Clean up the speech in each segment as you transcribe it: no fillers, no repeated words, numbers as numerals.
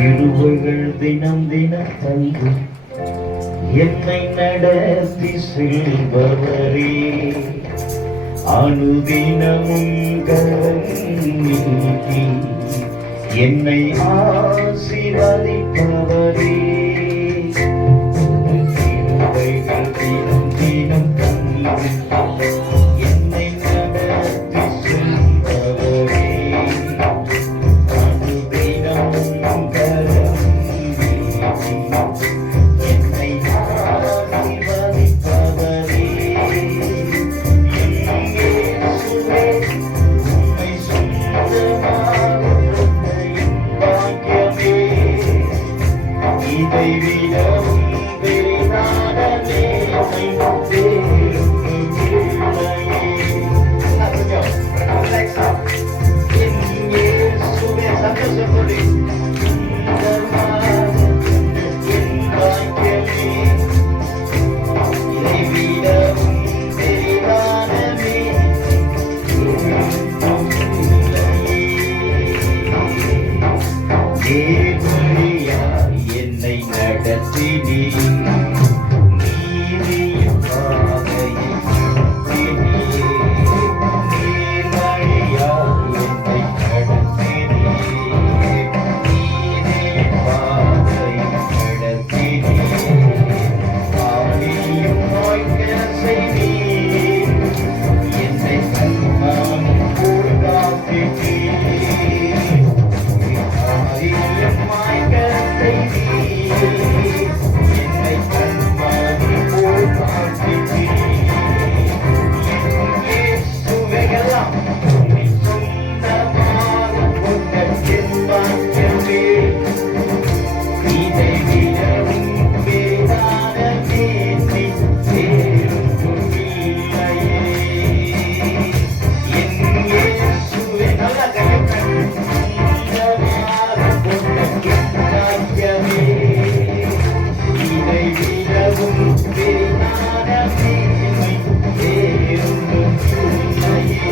கிருபைகள் தினம் தினம் தந்து என்னை நடத்தி செல்பவரே, அனுதினமும் கரம் நீட்டி என்னை ஆசீர்வதிப்பவரே, கிருபைகள் தினம் தினம் தந்து என்னை நடத்தி செல்பவரே, அனுதினமும் கரம் நீட்டி என்னை ஆசீர்வதிப்பவரே, இயேசுவே உம்மை சொந்தமாக கொண்ட என் பாக்கியமே, இதை விடவும் பெரிதான மேன்மை வேறொன்றும் இல்லையே. என் இயேசுவே சந்தோஷப்படு, சொந்தமாக கொண்ட என் பாக்கியமே, இதை விடவும் பெரிதான மேன்மை வேறொன்றும் இல்லையே. தேவனையாய் என்னை நடத்தினீர், நீதியின் பாதையில் நடத்தினீர். நேர்வழியாய் என்னை நடத்தினீர், நீதியின் பாதையில் நடத்தினீர். ஆவியும் வாய்க்க செய்தீர், என்னை கண்மான் போல் காத்திட்டீர். ஆவியும் வாய்க்க செய்தீர், என்னை கண்மான் போல் காத்திட்டீர். இயேசுவே எல்லாம் உம்மை சொந்தமாக கொண்ட என் பாக்கியமே, இதை விடவும் பெரிதான மேன்மை வேறொன்றும் இல்லையே. என் இயேசுவே நல்லா கையொப்பம், சொந்தமாக கொண்ட என் பாக்கியமே, இதை விடவும் பெரிதான மேன்மை வேறொன்றும் இல்லையே.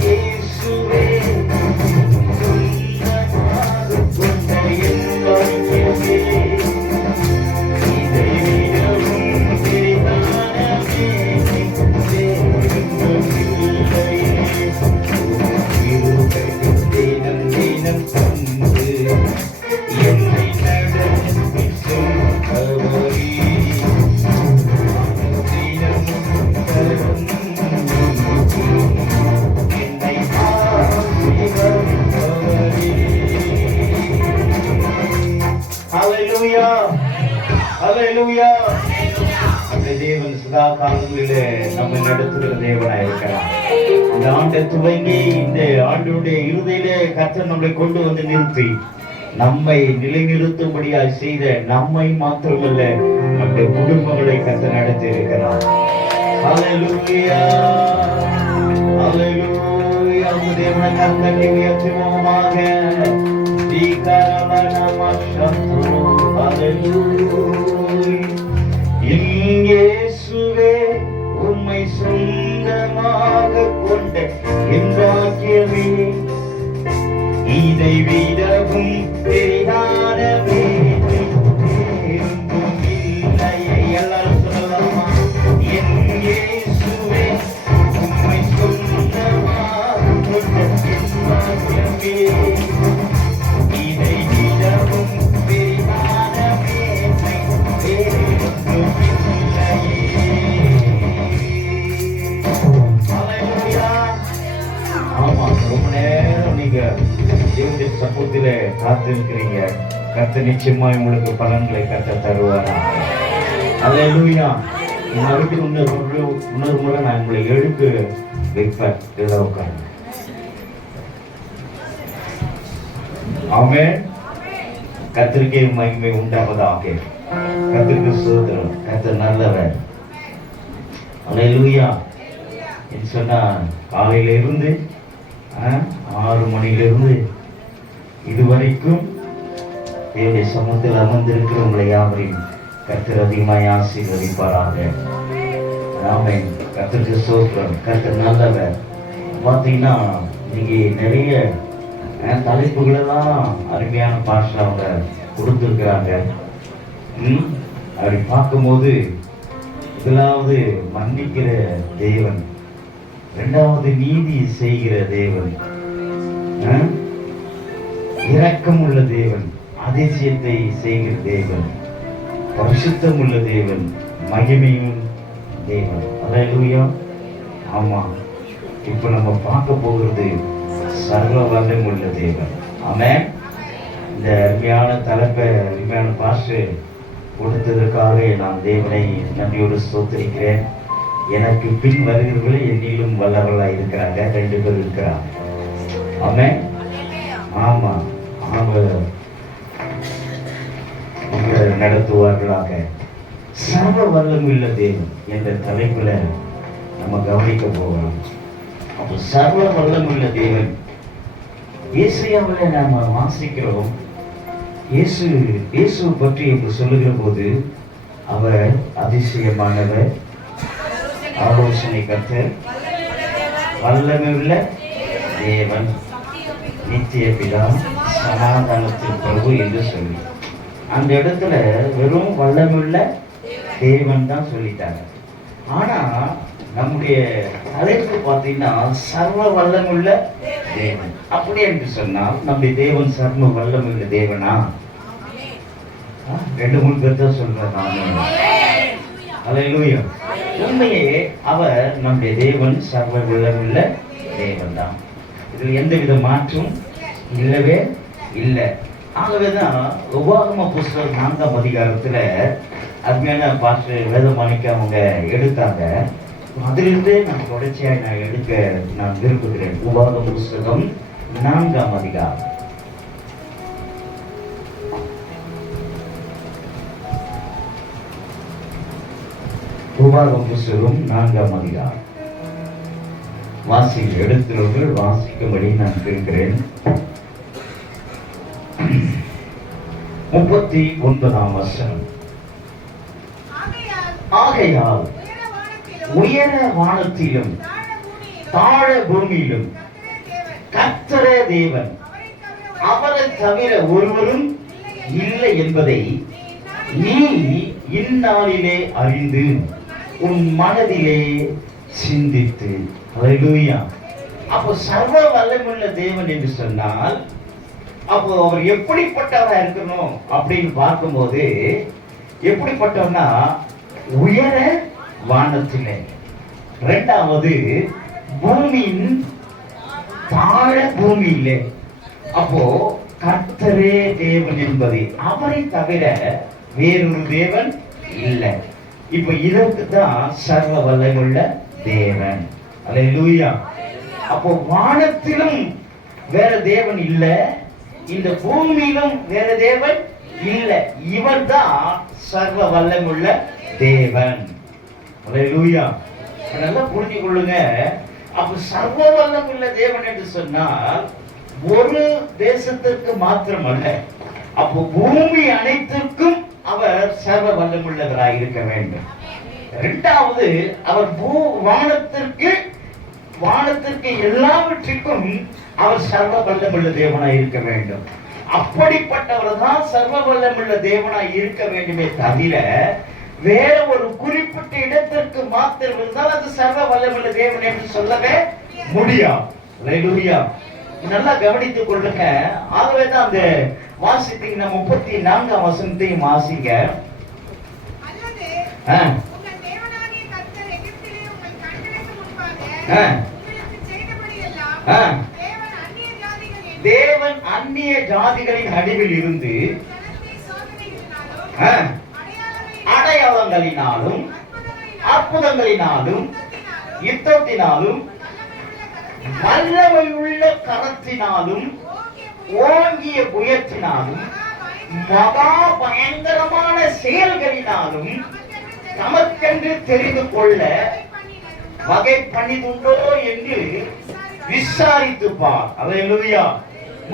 இயேசுவே சொந்தமாக கொண்ட என் பாக்கியமே, இதை விடவும் பெரிதான மேன்மை வேறொன்றும் இல்லையே. கிருபைகள் தினம் தினம் தந்து என்னை நடத்தி செல்பவரே, அனுதினமும் கரம் நீட்டி என்னை ஆசீர்வதிப்பவரே. ஹல்லேலூயா, ஹல்லேலூயா. அந்த தேவன் சதா காலங்களிலே நம்மை நடத்துகிற தேவனாய் இருக்கிறார். இந்த ஆண்டை துவங்கி இந்த ஆண்டுடைய இறுதியிலே கர்த்தர் நம்மை கொண்டு வந்து நிறுத்தி நம்மை நிலைநிறுத்தும்படியாய் செய்த நம்மை மாத்திரமல்ல நம்முடைய குடும்பங்களை கர்த்தர் நடத்தி இருக்கிறார். ஹல்லேலூயா, ஹல்லேலூயா. அந்த தேவனை கர்த்தரை உயர்த்துவோமாக. இயேசுவே உம்மை சொந்தமாக கொண்ட என் பாக்கியமே, இதை விடவும் பெரிதான மேன்மை வேறொன்றும் இல்லையே. எல்லாரும் சொல்லலாமா? என் இயேசுவே உம்மை சொந்தமாக கொண்ட என் பாக்கியமே, இதை விடவும் பெரிதான மேன்மை வேறொன்றும் இல்லையே. ஹல்லேலூயா. ஆமா, ரொம்ப நேரம் நீங்க தேவனுடைய சமூகத்தில காத்திருக்கிறீங்க. கர்த்தர் நிச்சயமா உங்களுக்கு பலன்களை கர்த்தர் தருவாரா? ஹல்லேலூயா. இந்த வீட்டில் இன்னொரு முறை நான் உங்களை எழுப்பு வைப்பேன். இதெல்லாம் உட்காருங்க. ஆமென். கர்த்தருக்கே மகிமை உண்டாவதாக. கர்த்தருக்கு ஸ்தோத்திரம். கர்த்தர் நல்லவர். ஹல்லேலூயா. என்று சொன்னா காலையில இருந்து 6 மணியிலிருந்து இதுவரைக்கும் தேவனுடைய சமூகத்தில் அமர்ந்திருக்கிற உங்களை யாவரையும் கர்த்தர் அதிகமாய் ஆசீர்வதிப்பாராக. ஆமென். கர்த்தருக்கு ஸ்தோத்திரம். கர்த்தர் நல்லவர். பார்த்தீங்கன்னா இன்னைக்கு நிறைய தலைப்புகளெல்லாம் அருமையான பாஷை அவங்க கொடுத்துருக்கிறாங்க. அப்படி பார்க்கும்போது முதலாவது மன்னிக்கிற தேவன், இரண்டாவது நீதி செய்கிற தேவன், இரக்கம் உள்ள தேவன், அதிசயத்தை செய்கிற தேவன், பரிசுத்தம் உள்ள தேவன், மகிமையும் தேவன். அல்லேலூயா. ஆமா, இப்ப நம்ம பார்க்க போகிறது சர்வ வல்லமை உள்ள தேவன். ஆமென். இந்த அருமையான தலைப்பை அருமையான பாஸ்டர் கொடுத்ததற்காக நான் தேவனை நன்றியோடு ஸ்தோத்திரிக்கிறேன். எனக்கு பின் வருகிறவர்களே என்னிலும் வல்லவர்களாக இருக்கிறாங்க, 2 பேர் இருக்கிறாங்க. ஆமென். ஆமா, அவங்க நடத்துவார்களாக. சர்வ வல்லமை உள்ள தேவன் என்ற தலைப்புல நம்ம கவனிக்க போகலாம். அப்போ சர்வ வல்லமை உள்ள தேவன் ஏசாயாவில் நாம வாசிக்கிறோம். இயேசு பற்றி என்று சொல்லுகிற போது அவர் அதிசயமானவர், ஆலோசனை கர்த்தர், வல்லமை உள்ள தேவன், நித்திய பிதா, சமாதானத்தின் பிரபு என்று சொல்லி அந்த இடத்துல வெறும் வல்லமுள்ள தேவன் தான் சொல்லிட்டாங்க. ஆனா நம்முடைய தலைப்பு பார்த்தீங்கன்னா சர்வ வல்லமுள்ள தேவன். அப்படி என்று சொன்னால் நம்முடைய தேவன் சர்வ வல்லமுள்ள தேவனா? 2-3 பேர் தான் சொல்றேன் நான். அல்லேலூயா. உண்மையே அவர் நம்முடைய தேவன் சர்வ வல்லமுள்ள தேவன் தான். இதில் எந்தவித மாற்றும் இல்லவே இல்லை. ஆகவேதான் உபாகம புஸ்தகம் 4ஆம் அதிகாரத்துல அருமையான பாஸ்டர் வேதமாணிக்க அவங்க எடுத்தாங்க. அதிலிருந்து நான் தொடர்ச்சியாக நான் விரும்புகிறேன். உபாகம புஸ்தகம் 4ஆம் அதிகாரம். உபாகம புஸ்தகம் 4ஆம் அதிகாரம். எடுத்துள்ளவர்கள் வாசிக்கும்படி நான் கேட்கிறேன். 39ஆம் வசனம். ஆகையால் உயர வானத்திலும் தாழ பூமியிலும் கர்த்தரே தேவன், அவரை தவிர ஒருவரும் இல்லை என்பதை நீ இந்நாளிலே அறிந்து உன் மனதிலே சிந்தித்து. அல்லேலூயா. அப்போ சர்வ வல்லமையுள்ள தேவன் என்று சொன்னால் அப்போ அவர் எப்படிப்பட்டவரா இருக்கணும் அப்படின்னு பார்க்கும்போது எப்படிப்பட்டவனா? உயர வானத்திலே, இரண்டாவது பூமியின் தாழ பூமியிலே. அப்போ கர்த்தரே தேவன் என்பது, அவரை தவிர வேறொரு தேவன் இல்லை. இப்ப இதற்கு தான் சர்வ வல்லமையுள்ள தேவன். அல்லேலூயா. அப்போ வானத்திலும் வேற தேவன் இல்லை, இந்த பூமியிலும் வேற தேவன் இல்லை. இவர் தான் சர்வ வல்லமுள்ள தேவன். அல்லேலூயா. நல்லா புரிஞ்சு கொள்ளுங்க. அப்ப சர்வ வல்லமுள்ள தேவன் என்று சொன்னால் ஒரு தேசத்திற்கு மாத்திரமல்ல, அப்போ பூமி அனைத்திற்கும் அவர் சர்வ வல்லமுள்ளவராய் இருக்க வேண்டும். இரண்டாவது, அவர் வானத்திற்கு எல்லாவற்றிற்கும் அவர் சர்வ வல்லமுள்ள தேவனாய் இருக்க வேண்டும். அப்படிப்பட்டவர் தான் சர்வ வல்லமுள்ள தேவனாய் இருக்க வேண்டுமே தவிர வேற ஒரு குறிப்பிட்ட இடத்திற்கு மாத்திரம் இருந்தால் அது சர்வ வல்லமுள்ள தேவன் என்று சொல்லவே முடியாது. அல்லேலூயா. நல்லா கவனித்துக் கொள்ளுங்க. ஆகவேதான் அந்த வாசித்தீங்கன்னா 34ஆம் வசனத்தையும் வாசிங்க. தேவன் அந்நிய ஜாதிகளின் நடுவில் இருந்து அடையாளங்களினாலும் அற்புதங்களினாலும் யுத்தத்தினாலும் வல்லமையுள்ள கரத்தினாலும் ஓங்கிய புயத்தினாலும் மகா பயங்கரமான செயல்களினாலும் நமக்கென்று தெரிந்து கொள்ள வகை பண்ணிதுண்டோ என்று விசாரித்து பார். அல்லேலூயா.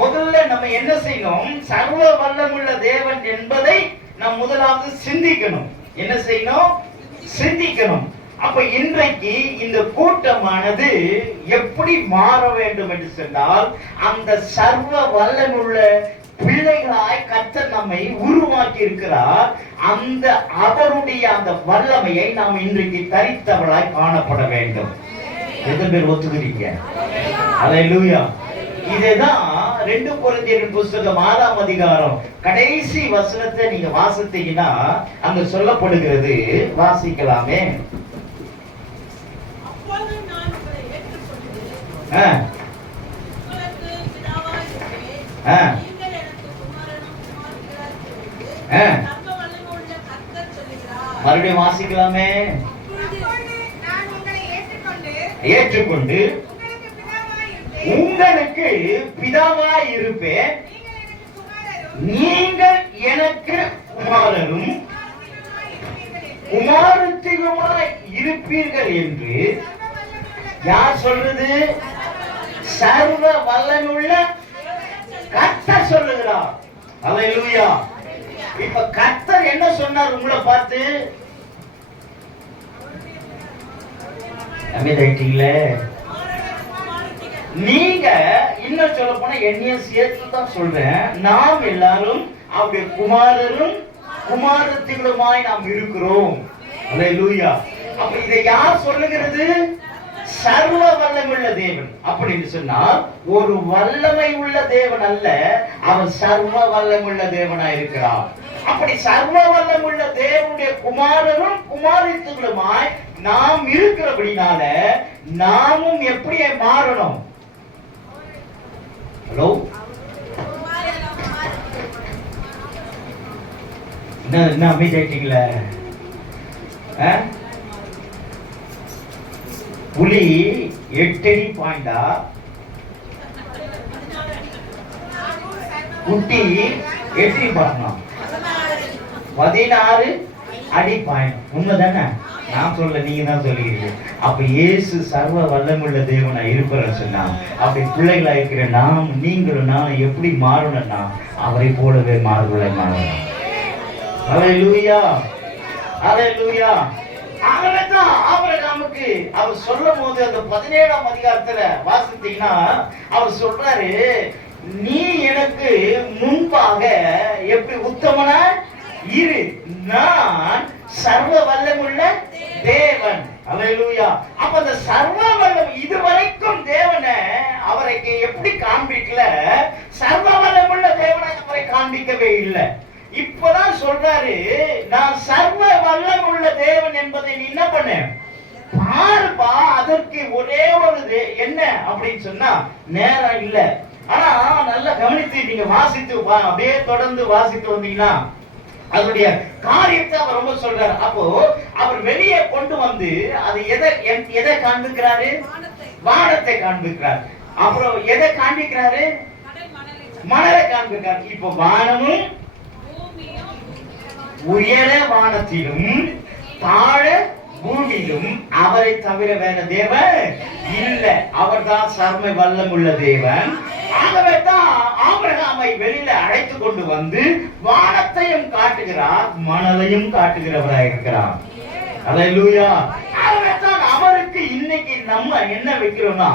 முதல்ல நம்ம என்ன செய்யணும்? சர்வ வல்லமுள்ள தேவன் என்பதை நாம் முதலாவது சிந்திக்கணும். என்ன செய்யணும்? சிந்திக்கணும். அப்ப இன்றைக்கு இந்த கூட்டமானது எப்படி மாற வேண்டும் என்று சொன்னால், அந்த சர்வ வல்லமுள்ள பிள்ளைகளாய் கர்த்தர் நம்மை உருவாக்கி இருக்கிறார். அந்த அவருடைய அந்த வல்லமையை நாம் இன்றைக்கு தரித்தவர்களாய் காணப்பட வேண்டும். எத்தனை பேர் ஒத்துக்கிறீங்க? அல்லேலூயா. இதுதான் 2 கொரிந்தியர் புத்தகம் 6ஆம் அதிகாரம் கடைசி வசனத்தை நீங்க வாசித்தீங்கன்னா அங்க சொல்லப்படுகிறது. வாசிக்கலாமே. மறுபடியும் வாசிக்கலாமே. ஏற்றுக்கொண்டு உங்களுக்கு பிதாவாய் இருப்பேன், நீங்கள் எனக்கு குமாரரும் குமாரத்தியுமாய் இருப்பீர்கள் என்று யார் சொல்றது? சர்வ வல்லமையுள்ள கர்த்தர் சொல்லுகிறார். அல்லேலூயா. இப்ப கர்த்தர் என்ன சொன்னார் உங்களை பார்த்து? அமைதியாயிட்டீங்களே. நீங்க இன்னும் சொல்ல போனா என்னையும் சேர்த்து தான் சொல்றேன். நாம் எல்லாரும் அவருடைய குமாரரும் குமாரத்திகளுமாய் நாம் இருக்கிறோம். அல்லேலூயா. அப்ப இதை யார் சொல்லுகிறது? சர்வ வல்லமையுள்ள தேவன். அப்படின்னு சொன்னால் ஒரு வல்லமை உள்ள தேவன் அல்ல, அவர் சர்வ வல்லமுள்ள தேவனாய் இருக்கிறார். அப்படி சர்வ வல்லமுள்ள தேவனுடைய குமாரரும் குமாரத்திகளுமாய் நாம் இருக்கிறபடினால நாமும் எப்படி மாறணும்? ஹலோ, என்ன அமைதியாயிட்டீங்களே? புலி 8 அடி பாய்ந்தா, குட்டி 8 அடி பாயணும், 16 அடி பாயணும். உண்மைதானே? நான் சொல்ல, நீங்க தான் சொல்லுகிறீங்க. அப்ப இயேசு சர்வ வல்லமுள்ள தேவனா இருப்பார் சொன்னா, அப்படி பிள்ளைகளா இருக்கிற நாம், நீங்களும் நான் எப்படி மாறணும்னா அவரை போலவே மாறுதலை மாறணும். அல்லேலூயா, அல்லேலூயா. ஆகவேதான் ஆபிரகாமுக்கு அவர் சொல்லும் போது அந்த 17ஆம் அதிகாரத்துல வாசித்தீங்கன்னா அவர் சொல்றாரு, நீ எனக்கு முன்பாக எப்படி உத்தமனா இரு, நான் சர்வ வல்லமுள்ள தேவன். அல்லேலூயா. அப்ப அந்த சர்வ வல்லம் இதுவரைக்கும் தேவனை அவரை எப்படி காண்பிக்கல, சர்வ வல்லமுள்ள தேவனை அவரை காண்பிக்கவே இல்லை. இப்பதான் சொல்றாரு, நான் சர்வ வல்லம் உள்ள தேவன் என்பதை நீ என்ன பண்ண பாருப்பா. அதற்கு ஒரே ஒரு என்ன அப்படின்னு சொன்னா நேரம் இல்ல. ஆனா நல்லா கவனித்து நீங்க வாசித்து அப்படியே தொடர்ந்து வாசித்து வந்தீங்கன்னா அதனுடைய காரியத்தை அவர் ரொம்ப சொல்றாரு. அப்போ அவர் வெளியே கொண்டு வந்து அது எதை காண்பிக்கிறாரு? வானத்தை காண்பிக்கிறார். அப்புறம் எதை காண்பிக்கிறாரு? மணலை காண்பிக்கிறார். இப்போ வானமும் உயர வானத்திலும் தாழ பூமியிலும் அவரை தவிர வேற தேவன் இல்ல. அவர் தான் சர்வ வல்லமுள்ள தேவன். ஆகவே தான் ஆபிரகாமை வெளியில அழைத்து கொண்டு வந்து வானத்தையும் காட்டுகிறார், மணலையும் காட்டுகிறவராய் இருக்கிறார். அல்லேலூயா. ஆகவேதான் அவருக்கு இன்னைக்கு நம்ம என்ன வைக்கிறோம்னா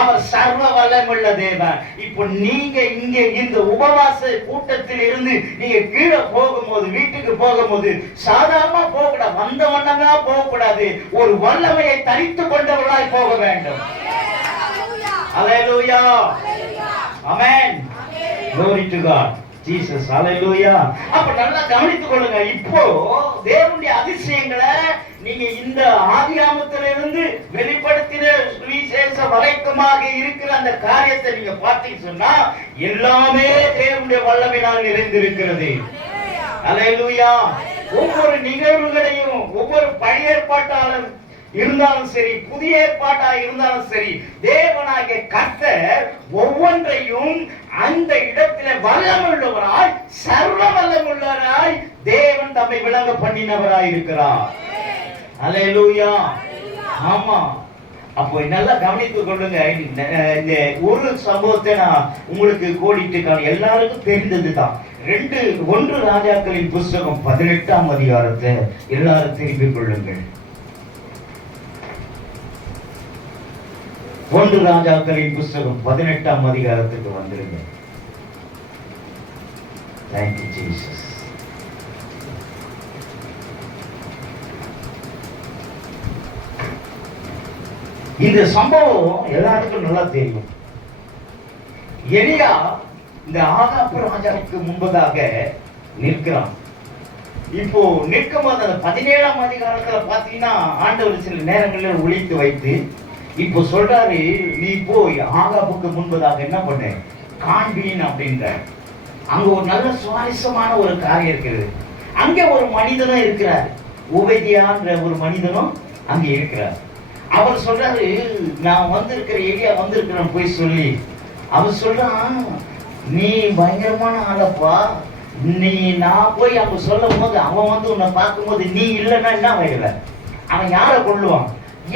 அவர் சர்வ வல்லமுள்ள தேவன். இப்போ நீங்க இங்க இந்த உபவாச கூட்டத்தில் இருந்து நீங்க கீழே போகும்போது, வீட்டுக்கு போகும்போது சாதாரணமா போக கூடாது, வந்த வண்ணமா போக கூடாது, ஒரு வல்லமையை தரித்து கொண்டவர்களாய் போக வேண்டும். அல்லேலூயா, ஆமென், glory to God, Jesus, அல்லேலூயா. அப்ப நல்லா கவனித்துக் கொள்ளுங்க. இப்போ தேவனுடைய அதிசயங்களை நீங்க இந்த ஆதியாகமத்திலிருந்து வெளிப்படுத்தின சுவிசேஷ வரைக்குமாக இருக்கிற அந்த காரியத்தை நீங்க பார்த்தீங்க சொன்னா எல்லாமே தேவனுடைய வல்லமையினால் நிறைந்திருக்கிறது. அல்லேலூயா. ஒவ்வொரு நிகழ்வுகளையும், ஒவ்வொரு பழைய ஏற்பாட்டாளர் இருந்தாலும் சரி, புதிய ஏற்பாட்டா இருந்தாலும் சரி, தேவனாகிய கர்த்தர் ஒவ்வொன்றையும் அந்த இடத்துல வல்லமுள்ளவராய், சர்வ வல்லமுள்ளவராய் தேவன் தம்மை விளங்க பண்ணினவராய் இருக்கிறார். அல்லேலூயா. ஆமா. அப்போ நல்லா கவனித்துக் கொள்ளுங்க. இந்த ஒரு சம்பவத்தை நான் உங்களுக்கு கோடிட்டு எல்லாருக்கும் தெரிந்ததுதான். 1 ராஜாக்களின் புஸ்தகம் 18ஆம் அதிகாரத்தை எல்லாரும் திருப்பிக் கொள்ளுங்கள். ஒன்று ராஜாக்களின் புஸ்தகம் 18ஆம் அதிகாரத்துக்கு வந்துருங்க. Thank you, Jesus. இந்த சம்பவம் எல்லாருக்கும் நல்லா தெரியும். எலியா இந்த ஆகாப் ராஜாவுக்கு முன்பதாக நிற்கிறான். இப்போ நிற்கும் போது அந்த 17ஆம் அதிகாரத்துல பாத்தீங்கன்னா ஆண்டவர் சில நேரங்களில் ஒழித்து வைத்து இப்போ சொல்றாரு, நீ போய் ஆகாபுக்கு முன்பதாக என்ன பண்ண காண்பீன் அப்படின்ற. அங்க ஒரு நல்ல சுவாரஸ்யமான ஒரு காரியம் இருக்கிறது. அங்க ஒரு மனிதனும் இருக்கிறார், உபதியான்ற ஒரு மனிதனும் அங்க இருக்கிறார். அவர் சொல்றாரு, நான் வந்திருக்கிற எலியா வந்திருக்கிறேன் போய் சொல்லி. அவர் சொல்றான், நீ பயங்கரமான ஆளப்பா, நீ நான் போய் அவங்க சொல்லும் போது அவன் வந்து உன்னை பார்க்கும் போது நீ இல்லைன்னா என்ன வயல அவன் யாரை கொள்ளுவான்,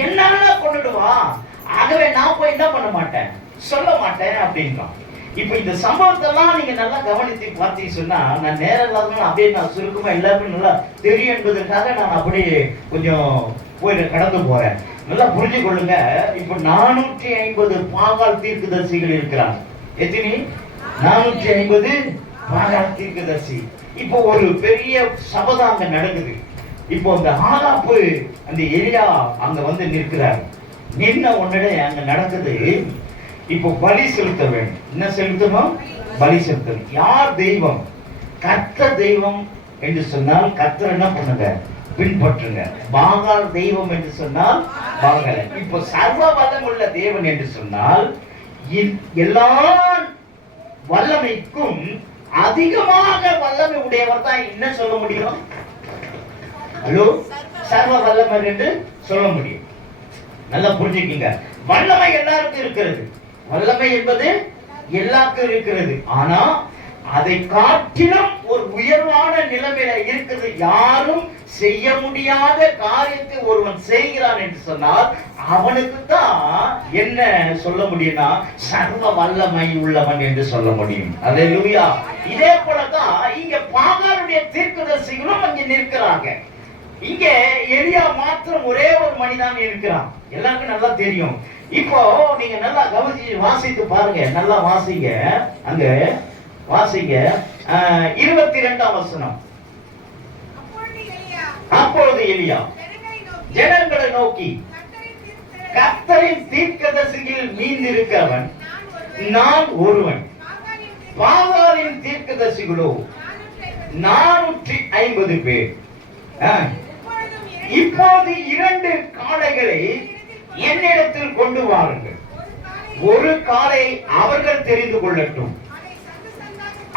என்னால கொண்டுடுவான். ஆகவே நான் போய் என்ன பண்ண மாட்டேன், சொல்ல மாட்டேன் அப்படின்றான். இப்ப இந்த சம்பவத்தெல்லாம் நீங்க நல்லா கவனித்து பார்த்தீங்க சொன்னா, நான் நேரம் இல்லாதனால அப்படியே நான் சுருக்கமா எல்லாருக்கும் நல்லா தெரியும் என்பதற்காக நான் அப்படியே கொஞ்சம் போய் கடந்து போறேன். நல்லா புரிஞ்சு கொள்ளுங்க. இப்ப 450 பாகால் தீர்க்கதரிசிகள் இருக்கிறாங்க. எத்தனை? 450 பாகால் தீர்க்கதரிசி. இப்போ ஒரு பெரிய சபதம் அங்க நடக்குது. இப்போ அந்த ஆகாப்பு அந்த எலியா அங்க வந்து நிற்கிறார். நின்ன உடனே அங்க நடக்குது, இப்போ பலி செலுத்த வேண்டும். என்ன செலுத்தணும்? பலி செலுத்தணும். யார் தெய்வம்? கர்த்தர் தெய்வம் என்று சொன்னால் கர்த்தர் என்ன பண்ணுங்க, பின்பற்றுங்க. பாகால் தெய்வம் என்று சொன்னால் பாகால. இப்போ சர்வ வல்லமுள்ள தேவன் என்று சொன்னால் எல்லா வல்லமைக்கும் அதிகமாக வல்லமை உடையவர் தான் என்ன சொல்ல முடியும்? ஹலோ, சர்வ வல்லமை என்று சொல்ல முடியும். நல்லா புரிஞ்சுக்கீங்க. வல்லமை எல்லாருக்கும் இருக்கிறது. வல்லமை என்பது எல்லாருக்கும் இருக்கிறது. ஆனா அதை காட்டிலும் ஒரு உயர்வான நிலைமையில இருக்குது. யாரும் செய்ய முடியாத காரியத்தை ஒருவன் செய்கிறான் என்று சொன்னால் அவனுக்கு தான் என்ன சொல்ல முடியும்னா சர்வ வல்லமை உள்ளவன் என்று சொல்ல முடியும். அல்லேலூயா. இதே போலதான் இங்க பாகாலுடைய தீர்க்கதரிசிகளும் அங்கே நிற்கிறாங்க. இங்க எலியா மாத்திரம் ஒரே ஒரு மனிதன் இருக்கிறான். எல்லாருக்கும் நல்லா தெரியும். இப்போ நீங்க நல்லா கவனிச்சு வாசித்து பாருங்க. நல்லா வாசிங்க. அங்க வாசிங்க 22ஆம் வசனம். அப்பொழுது எலியா ஜனங்களை நோக்கி, கர்த்தரின் தீர்க்கதரிசியில் மீந்திருக்கிறவன் நான் ஒருவன், பாகாலின் தீர்க்கதரிசிகளோ 450 பேர். இப்போது 2 காளைகளை என்னிடத்தில் கொண்டு வாருங்கள். ஒரு காளை அவர்கள் தெரிந்து கொள்ளட்டும்.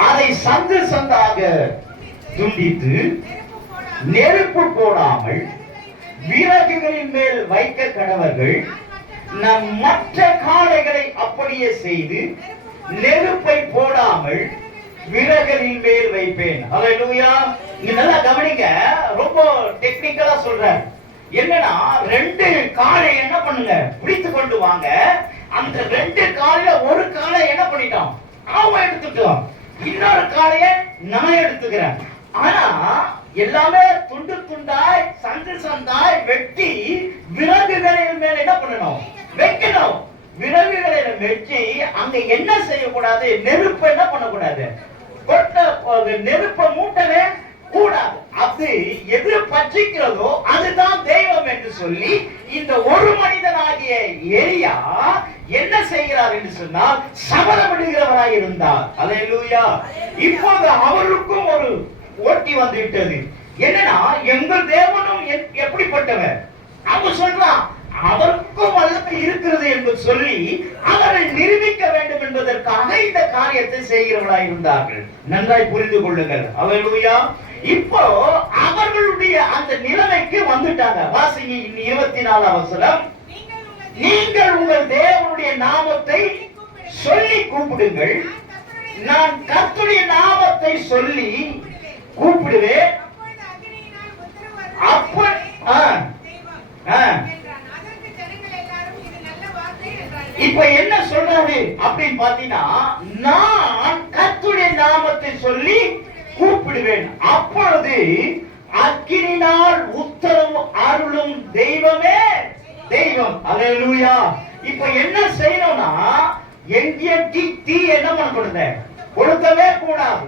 அதை சந்து சந்தாக துண்டித்து நெருப்பு போடாமல் விறகுகளின் மேல் வைக்க கடவர்கள். நம் மற்ற காளைகளை அப்படியே செய்து நெருப்பை போடாமல் விறகுகளின் மேல் வைப்பேன். அல்லேலூயா. நீங்க நல்லா கவனிங்க. ரொம்ப டெக்னிக்கலா சொல்றேன். என்னன்னா 2 காளை என்ன பண்ணுங்க, பிடித்து கொண்டு வாங்க. அந்த 2 காளையில ஒரு காளை என்ன பண்ணிட்டோம், அவன் எடுத்துட்டோம். இன்னொரு காளையை நான் எடுத்துக்கிறேன். ஆனா எல்லாமே துண்டு துண்டாய் சந்து சந்தாய் வெட்டி விறகுகளின் மேல என்ன பண்ணணும், வைக்கணும். விறகுகளில வெட்டி அங்க என்ன செய்யக்கூடாது, நெருப்பு என்ன பண்ணக்கூடாது, நெருப்பை மூட்டவே கூடாது. அது எது பற்றிக்கிறதோ அதுதான் தெய்வம் என்று சொல்லி இந்த ஒரு மனிதனாகிய எலியா என்ன செய்கிறார் என்று சொன்னால் சபதமிடுகிறவராய் இருந்தார். அல்லேலூயா. இப்போது அவருக்கும் ஒரு ஓட்டி வந்து விட்டது. என்னன்னா எங்கள் தேவனும் எப்படிப்பட்டவர், அவர் சொல்றான் அவருக்கும் வல்லமை இருக்கிறது என்று சொல்லி அவரை நிரூபிக்க வேண்டும் என்பதற்காக இந்த காரியத்தை செய்கிறவர்களாய் இருந்தார்கள். நன்றாய் புரிந்து கொள்ளுங்கள். அல்லேலூயா. இப்போ அவர்களுடைய அந்த நிலைமைக்கு வந்துட்டாங்க. வாசிங்க 24ஆம் வசனம். நீங்கள் உங்கள் தேவனுடைய நாமத்தை சொல்லி கூப்பிடுங்கள். நான் கர்த்தருடைய நாமத்தை சொல்லி கூப்பிடுவேன். இப்ப என்ன சொல்றாரு அப்படின்னு பாத்தீங்கன்னா, நான் கர்த்தருடைய நாமத்தை சொல்லி கூப்பிடுவேன், அப்பொழுது அக்கினியினால் உத்தரவு அருளும் தெய்வமே தெய்வம். அல்லேலூயா. இப்ப என்ன செய்யணும்னா எங்கேயே தீ என்ன பண்ணக்கூடாது, கொளுத்தவே கூடாது.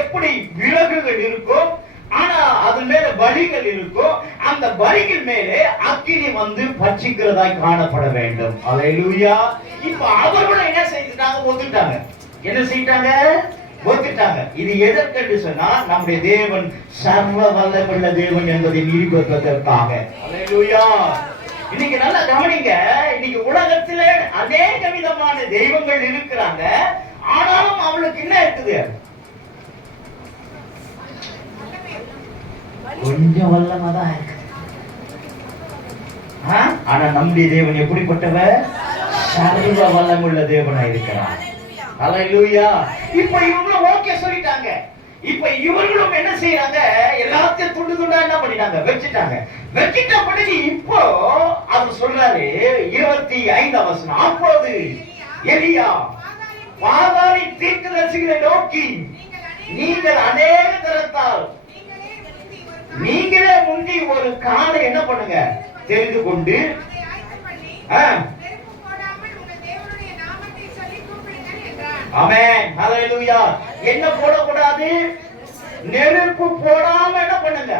எப்படி விறகுகள் இருக்கும், ஆனா அது மேல பலிகள் இருக்கும், அந்த பலிகள் மேலே அக்கினி வந்து பட்சிக்கிறதாய் காணப்பட வேண்டும். அல்லேலூயா. இப்ப அவர்களும் என்ன செய்துட்டாங்க, ஒத்துட்டாங்க. என்ன செய்தாங்க, ஒத்துட்டாங்க. இது எதற்கு சொன்னா நம்முடைய தேவன் சர்வ வல்லமையுள்ள தேவன் என்பதை நிரூபிப்பதற்காக. அல்லேலூயா. இன்னைக்கு நல்லா கவனிங்க, இன்னைக்கு உலகத்துல அநேக விதமான தெய்வங்கள் இருக்கிறாங்க, ஆனாலும் அவளுக்கு என்ன இருக்குது, கொஞ்சம் வல்லமை தான் இருக்கு. ஆனா நம்முடைய தேவன் எப்படிப்பட்டவர், சர்வ வல்லமுள்ள தேவனா இருக்கிறார். அல்லேலூயா. இப்ப இவங்களும் ஓகே சொல்லிட்டாங்க. இப்ப இவர்களும் என்ன செய்யறாங்க, எல்லாத்தையும் துண்டு துண்டா என்ன பண்ணிட்டாங்க, வச்சுட்டாங்க. வச்சிட்ட பிறகு இப்போ அவர் சொல்றாரு 25 வசனம், அப்போது எலியா பாகாலின் தீர்க்கதரிசிகளை நோக்கி, நீங்கள் அநேக தரத்தால் நீங்களே முந்தி ஒரு காலை என்ன பண்ணுங்க, தெரிந்து கொண்டு ஆமென். ஹல்லேலூயா. என்ன போடக்கூடாது, நெருப்பு போடாம என்ன பண்ணுங்க,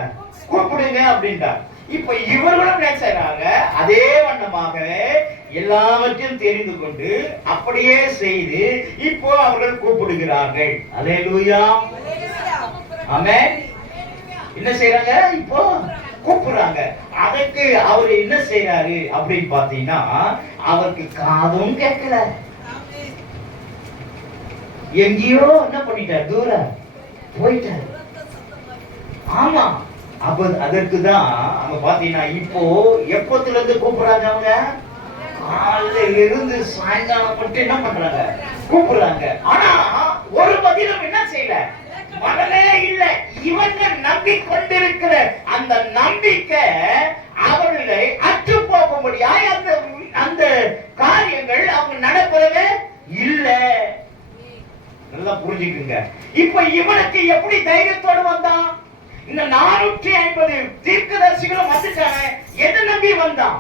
கூப்பிடுங்க அப்படின்றார். இப்ப இவர்களும் என்ன செய்றாங்க, அதே வண்ணமாகவே எல்லாவற்றையும் தெரிந்து கொண்டு அப்படியே செய்து இப்போ அவர்கள் கூப்பிடுகிறார்கள். அல்லேலூயா. ஆமென். என்ன செய்யறாங்க, இப்போ கூப்பிடுறாங்க. அதுக்கு அவர் என்ன செய்யறாரு அப்படின்னு பாத்தீங்கன்னா, அவருக்கு காதும் கேட்கல, எங்கேயோ என்ன பண்ணிட்டார், தூரம் போயிட்டார். ஆமா. அப்ப அதற்குதான் அவங்க பாத்தீங்கன்னா இப்போ எப்பத்துல இருந்து கூப்பிடுறாங்க, அவங்க காலையில இருந்து சாயங்காலம் மட்டும் என்ன பண்றாங்க, கூப்பிடுறாங்க. ஆனா ஒரு பதிலும் என்ன செய்யல, மகனே இல்ல. இவங்க நம்பிக்கொண்டிருக்கிற அந்த நம்பிக்கை அவர்களை அற்று போக முடியாது. அந்த காரியங்கள் அவங்க நடப்பதவே இல்லை. நல்லா புரிஞ்சுக்குங்க. இப்ப இவனுக்கு எப்படி தைரியத்தோடு வந்தான், இந்த 450 தீர்க்கதரிசிகளும் வந்துட்டாங்க. எதை நம்பி வந்தான்,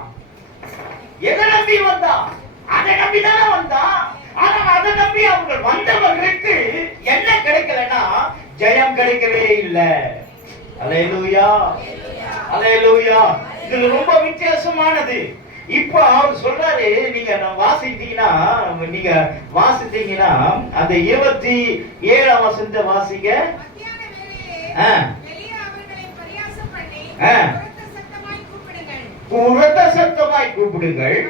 எதை நம்பி வந்தான், அதை நம்பிதானே வந்தான். ஆனா அதை நம்பி அவங்க வந்தவர்களுக்கு என்ன கிடைக்கலன்னா, ஜெயம் கிடைக்கவே இல்லை. அல்லேலூயா. அல்லேலூயா. இது ரொம்ப வித்தியாசமானது. இப்ப அவர் சொல்றாரு, நீங்க வாசித்தீங்கன்னா அந்த 27ஆம் வசனத்தை வாசிங்க. உரத்த சத்தமாய் கூப்பிடுங்கள்.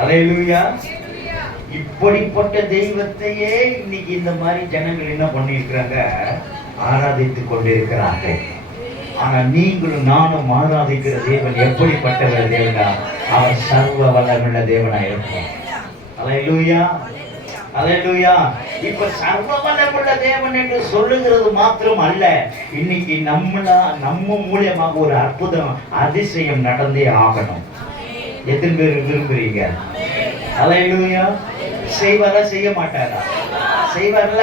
அல்லேலூயா. இப்படிப்பட்ட தெய்வத்தையே இன்னைக்கு இந்த மாதிரி ஜனங்கள் என்ன பண்ணிருக்கிறாங்க, ஆராதித்துக் கொண்டிருக்கிறார்கள். ஆனா நீங்களும் நானும் ஆராதிக்கிற தேவன் எப்படிப்பட்டவர் தேவனா, அவர் சர்வ வல்லமையுள்ள தேவனா இருக்கும். அல்லேலூயா. அல்லேலூயா. இப்ப சர்வ வல்லமையுள்ள தேவன் என்று சொல்லுகிறது மாத்திரம் அல்ல, இன்னைக்கு நம்ம மூலியமாக ஒரு அற்புதம் அதிசயம் நடந்தே ஆகணும். எத்தனை பேர் விரும்புறீங்க? அல்லேலூயா. செய்வாரா, செய்ய மாட்டாரா? செய்வார்ல,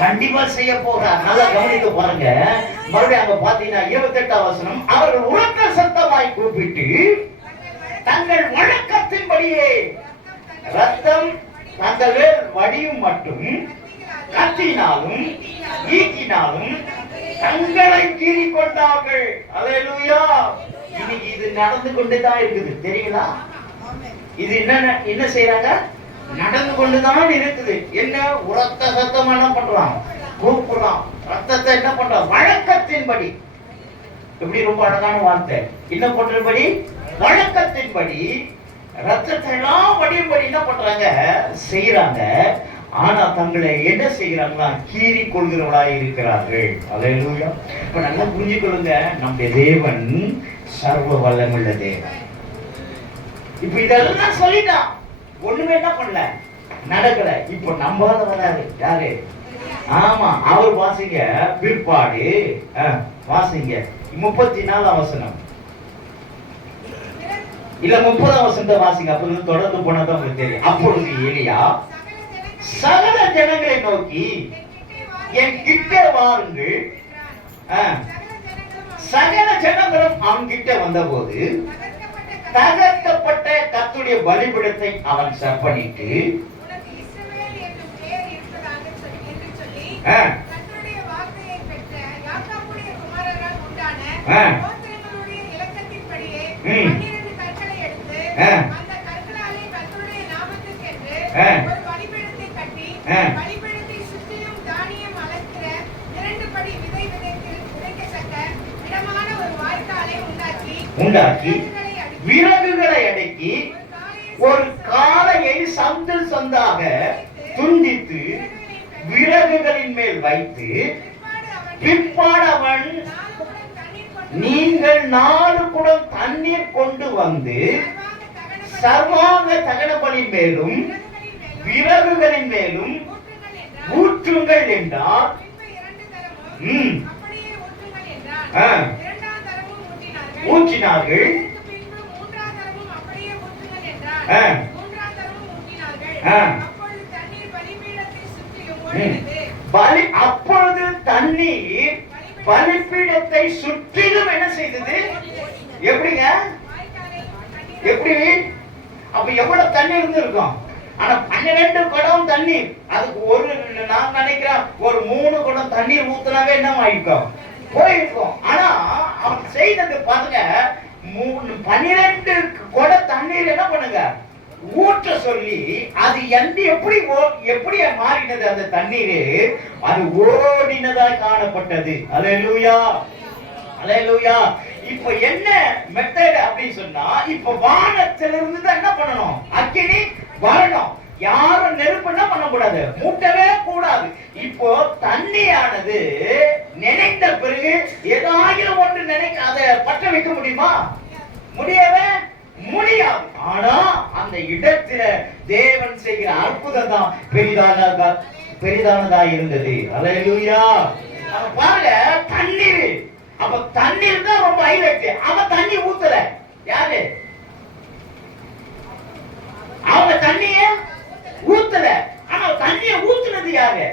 கண்டிப்பா செய்ய போறார். நல்லா கவனிக்க பாருங்க. மறுபடியும் அங்க பாத்தீங்கன்னா 28ஆம் வசனம், அவர்கள் உரத்த சத்தமாய் கூப்பிட்டு தங்கள் வழக்கத்தின்படியே ரத்தம் தங்கள் வடியும் மட்டும் கத்தினாலும் ஈக்கினாலும் தங்களை கீறி கொண்டார்கள். அல்லேலூயா. இன்னைக்கு இது நடந்து கொண்டுதான் இருக்குது, தெரியுங்களா? இது என்ன செய்யறாங்க, நடந்து கொண்டுதான் இருக்குது. என்ன உரத்த சத்தம் என்ன பண்றான், கூப்பிடுறான். ரத்தத்தை என்ன பண்றான், வழக்கத்தின்படி. எப்படி ரொம்ப அழகான வார்த்தை. என்ன பண்றபடி, வழக்கத்தின்படி ரத்தத்தை எல்லாம் வடியும்படி என்ன பண்றாங்க, செய்யறாங்க. ஆனா தங்களை என்ன செய்கிறாங்களா, கீறி கொள்கிறவர்களாய் இருக்கிறார்கள். அல்லேலூயா. இப்ப நல்லா புரிஞ்சுக்கொள்ளுங்க, நம்முடைய தேவன் சர்வ வல்லமுள்ள தேவன். இப்ப இதெல்லாம் சொல்லிட்டான், ஒண்ணுமே என்ன பண்ணல, நடக்கல. இப்ப நம்பாத வராரு யாரு? ஆமா, அவர் வாசிங்க. பிற்பாடு வாசிங்க 34ஆம் வசனம் இல்ல 30ஆம் வசனத்தை வாசிங்க. அப்ப தொடர்ந்து போனதான் உங்களுக்கு தெரியும். அப்பொழுது எலியா சகல ஜனங்களை நோக்கி என் கிட்ட வாருங்கள். சகல ஜனங்களும் அவன் கிட்ட வந்தபோது தகர்க்கப்பட்ட கர்த்தருடைய பலிபீடத்தை அவன் செப்பனிட்டு உண்டாக்கி விறகுகளை அடக்கி ஒரு காளையை சந்து சந்தாக துண்டித்து விறகுகளின் மேல் வைத்து பிற்பாடு அவன் நீங்கள் 4 குடம் தண்ணீர் கொண்டு வந்து சர்வாங்க தகன பலி மேலும் விறகுகளின் மேலும் ஊற்றுங்கள் என்றார். ஊற்றினார்கள். அப்பொழுது தண்ணீர் பலிபீடத்தை சுற்றிலும் என்ன செய்தது? எப்படிங்க? எப்படி? அப்ப எவ்வளவு தண்ணி இருந்திருக்கும்? ஆனா 12 குடம் தண்ணீர். அதுக்கு ஒரு நான் நினைக்கிறேன் ஒரு 3 குடம் தண்ணீர் ஊத்துனாவே என்ன ஆயிருக்கும்? போயிருக்கும். ஆனா அவன் செய்தது பாருங்க, 12 குடம் தண்ணீர் என்ன பண்ணுங்க ஊற்ற சொல்லி அது எப்படி மாறினது? அந்த தண்ணீர் அது ஓடினதாய் காணப்பட்டது. அல்லேலூயா, அல்லேலூயா. இப்ப என்ன மெத்தட் அப்படின்னு சொன்னா, இப்ப வானத்திலிருந்து தான் என்ன பண்ணணும்? அக்கினி வரணும். யாரும் நெருப்பு என்ன பண்ண கூடாது, மூட்டவே கூடாது. இப்போ தண்ணியானது நினைத்த பிறகு ஏதாவது ஒன்று நினைக்க அதை பற்ற வைக்க முடியுமா? முடியவே முடியாது. ஆனா அந்த இடத்துல தேவன் செய்கிற அற்புதம் தான் பெரிதானதா இருந்தது. அல்லேலூயா. பாருங்க, தண்ணீர். அப்ப தண்ணீர் தான் ரொம்ப ஹைலைட். அவன் தண்ணி ஊத்தல. யாரு? அவங்க தண்ணிய ஊத்தல. ஆனா தண்ணிய ஊத்துனது யாரு?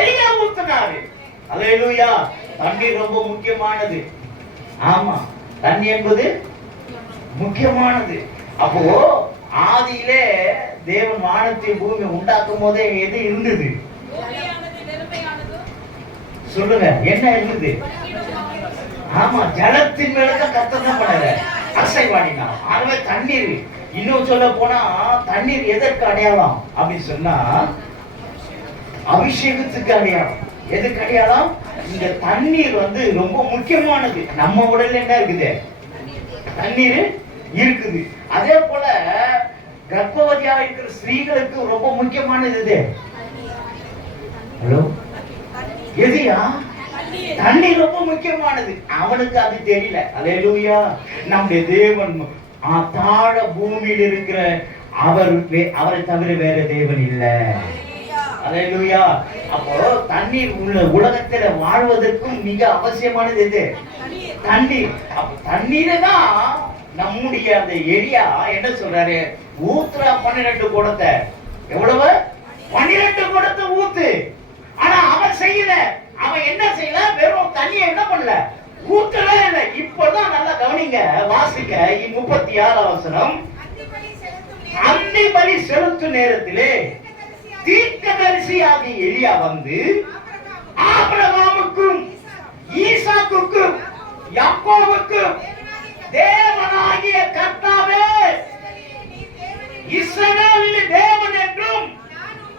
எலியா ஊத்துனாரு. அல்லேலூயா. தண்ணீர் ரொம்ப முக்கியமானது. ஆமா, தண்ணி என்பது முக்கியமானது. அப்போ ஆதியிலே தேவன் வானத்தை பூமி உண்டாக்கும் போதே எது இருந்தது? சொல்லுங்க, என்ன இருந்தது? ஆமா, ஜலத்தின் மேலதான் கர்த்தர் தான் பண்ணல அசைவாடினா. ஆகவே தண்ணீர், இன்னும் சொல்ல போனா தண்ணீர் எதற்கு அடையாளம் அப்படின்னு சொன்னா, அபிஷேகத்துக்கு அடையாளம். எதுக்கு அடையாளம்? இந்த தண்ணீர் ரொம்ப முக்கியமானது. நம்ம உடல்ல என்ன இருக்குது? தண்ணீர் இருக்குது. அதே போல கர்ப்பவதியா இருக்கிற ஸ்திரீகளுக்கு ரொம்ப முக்கியமானது எது? ஹலோ, எதுயா? தண்ணீர் ரொம்ப முக்கியமானது. அவனுக்கு அது தெரியல. அல்லேலூயா. நம்முடைய தேவன் தாழ பூமியில் இருக்கிற அவரை தவிர வேற தேவன் இல்ல. அல்லேலூயா. அப்போ தண்ணீர் உள்ள உலகத்துல வாழ்வதற்கும் மிக அவசியமானது எது? தண்ணீர். அப்ப தண்ணீரை தான் நம்முடைய அந்த எரியா என்ன சொல்றாரு? ஊத்துறா 12 குடத்தை. எவ்வளவு? 12 குடத்தை ஊத்து. ஆனா அவன் செய்யல. அவன் என்ன செய்யல? வெறும் தண்ணியை என்ன பண்ணல? ஊத்தவே இல்லை. இப்பதான் நல்லா கவனிங்க, வாசிக்க 36 வசனம். அந்தி பலி செலுத்தும் நேரத்திலே தீர்க்கதரிசியாகிய எலியா வந்து ஆபிரகாமுக்கும் ஈசாக்குக்கும் யாக்கோபுக்கும் தேவனாகிய கர்த்தாவே, இஸ்ரவேலின் தேவன் என்றும்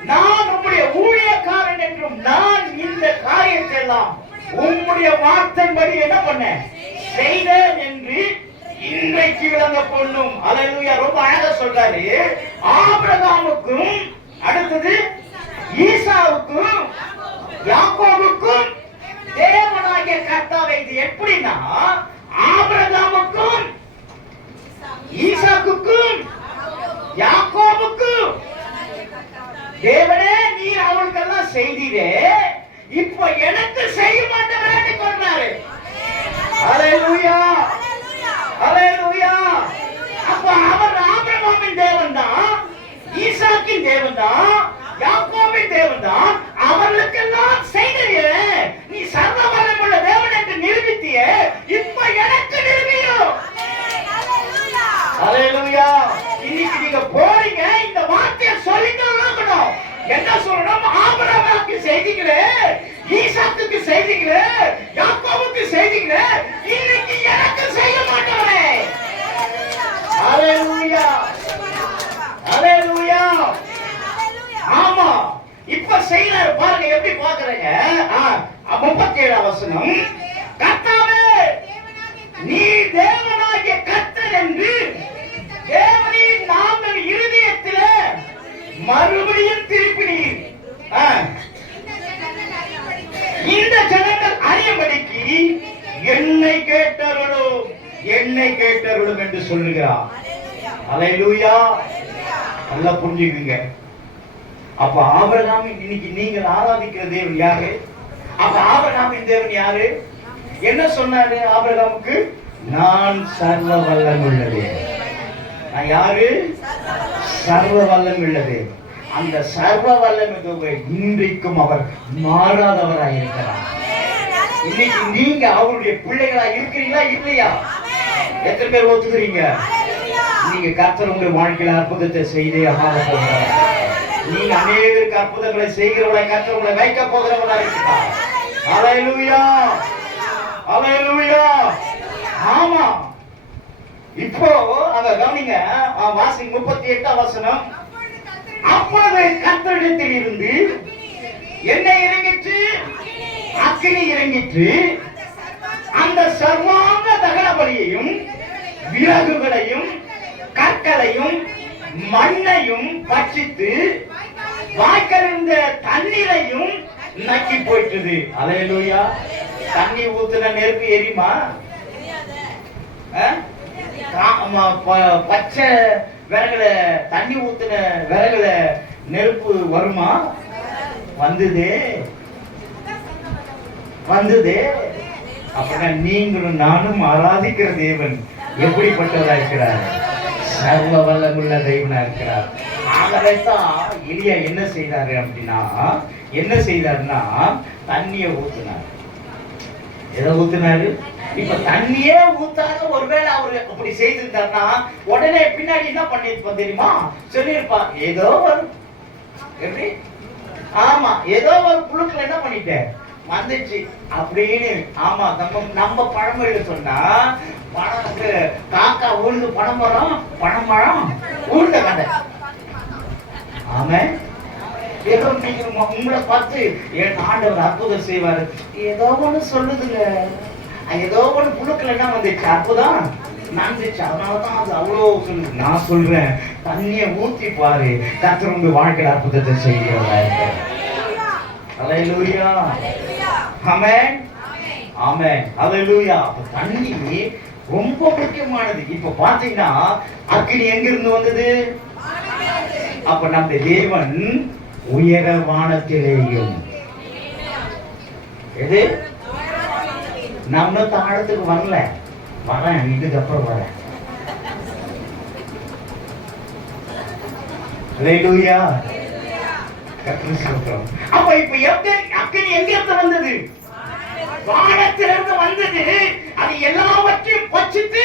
நான் உம்முடைய ஊழியக்காரன் என்றும் நான் இந்த காரியத்தை எல்லாம் உம்முடைய வார்த்தைப்படி என்ன பண்ண செய்தேன் என்று இன்றைக்கு விளங்க பண்ணும். அல்லேலூயா. ரொம்ப அழகா சொல்றாரு. ஆபிரகாமுக்கும், அடுத்தது ஈசாவுக்கும் யாக்கோபுக்கும் தேவனாகிய கர்த்தாவே. இது எப்படின்னா, ஆபிரகாமுக்கும் ஈசாக்குக்கும் யாக்கோபுக்கும் தேவனே நீர் அவளுக்கெல்லாம் செய்தீரே, இப்ப எனக்கு செய்ய மாட்டேன்னு சொல்றாரு. அல்லேலூயா, அல்லேலூயா. அப்ப அவர் ஆபிரகாமின் தேவன் தான், ஈசாக்கின் தேவன் தான், 17 வசனம், கர்த்தாவே நீ தேவனாகிய கர்த்தர் என்று தேவனின் நாங்கள் இருதயத்திலே மறுபடியும் திருப்பினீர். இந்த ஜனங்கள் அறியும்படிக்கு என்னை கேட்டருளும் என்று சொல்லுகிறார். அல்லேலூயா. நல்லா புரிஞ்சுக்குங்க. அப்ப ஆபிரகாம் இன்னைக்கு நீங்கள் ஆராதிக்கிற தேவன் யாரு? அப்ப ஆபிரகாமின் தேவன் யாரு? என்ன சொன்னாரு ஆபிரகாமுக்கு? நான் சர்வ வல்லமுள்ள தேவன். நான் யாரு? சர்வ வல்லமுள்ள தேவன். அந்த சர்வ வல்லமை இன்றைக்கும் அவர் மாறாதவராய் இருக்கிறார். இன்னைக்கு நீங்க அவருடைய பிள்ளைகளா இருக்கிறீங்களா இல்லையா? எத்தனை பேர் ஒத்துக்கிறீங்க? நீங்க கர்த்தர் உங்க வாழ்க்கையில அற்புதத்தை செய்தே ஆக போகிறார். நீங்க அநேகருக்கு அற்புதங்களை செய்கிறவளை கர்த்தர் உங்களை வைக்க போகிறவளா இருக்கிறார். அல்லேலூயா, அல்லேலூயா. ஆமா. இப்போ அத கவனிங்க. வாசிங்க 38 வசனம். அப்பொழுது கர்த்தரிடத்தில் இருந்து எண்ணெய் இறங்கிற்று, அக்கினி இறங்கிற்று, அந்த சர்வாங்க தகன பலியையும் விறகுகளையும் கற்களையும் மண்ணையும் பட்சித்து வாய்க்கிருந்த தண்ணீரையும் நக்கி போயிட்டது. அல்லேலூயா. தண்ணி ஊத்துன நெருப்பு எரியுமா? பச்சை விறகுல தண்ணி ஊத்துன விறகுல நெருப்பு வருமா? வந்ததே. அப்படின்னா நீங்களும் நானும் ஆராதிக்கிற தேவன் எப்படிப்பட்டதா இருக்கிறார்? சர்வ வல்லமுள்ள தேவனா இருக்கிறார். ஆகவேதான் எலியா என்ன செய்தாரு அப்படின்னா, என்ன செய்தாருன்னா தண்ணிய ஊத்துனார். எதை ஊத்துனாரு? இப்ப தண்ணியே ஊத்தாத ஒருவேளை அவரு அப்படி செய்திருந்தாருன்னா உடனே பின்னாடி என்ன பண்ணிருப்போம் தெரியுமா? சொல்லியிருப்பா ஏதோ வரும். எப்படி? ஆமா, ஏதோ ஒரு புழுக்கள் என்ன பண்ணிட்டேன் வந்துச்சு அப்படின்னு. ஆமா, நம்ம பழமொழியில சொன்னா பழம் காக்கா ஊழ்ந்து பழம் ஊழ்ந்த கதை. ஆமா, ஏதோ நீங்க உங்களை பார்த்து என் ஆண்டவர் அற்புதம் செய்வாரு ஏதோ ஒண்ணு சொல்லுதுங்க. ஏதோ ஒண்ணு புழுக்கள் என்ன வந்துச்சு, அற்புதம் நடந்துச்சு, அதனாலதான் அது அவ்வளவு சொல்லுது. நான் சொல்றேன், தண்ணிய ஊத்தி பாரு, கர்த்தர் உங்க வாழ்க்கையில அற்புதத்தை செய்கிறதா இருக்க. அல்லேலூயா, ஆமென், ஆமென், அல்லேலூயா. தண்ணி ரொம்ப முக்கியமானது. இப்ப பாத்தீங்கன்னா அக்கினி எங்க இருந்து வந்தது? அப்ப நம்ம தேவன் உயர வானத்திலேயும், எது நம்ம தாழத்துக்கு வரல, வரேன் இதுக்கப்புறம் வரேன். அல்லேலூயா, கர்த்தருக்கு ஸ்தோத்திரம். அப்ப இப்ப அக்கினி எங்க இருந்து வந்தது? வானத்திலிருந்து வந்தது. அது எல்லாவற்றையும் பட்சித்து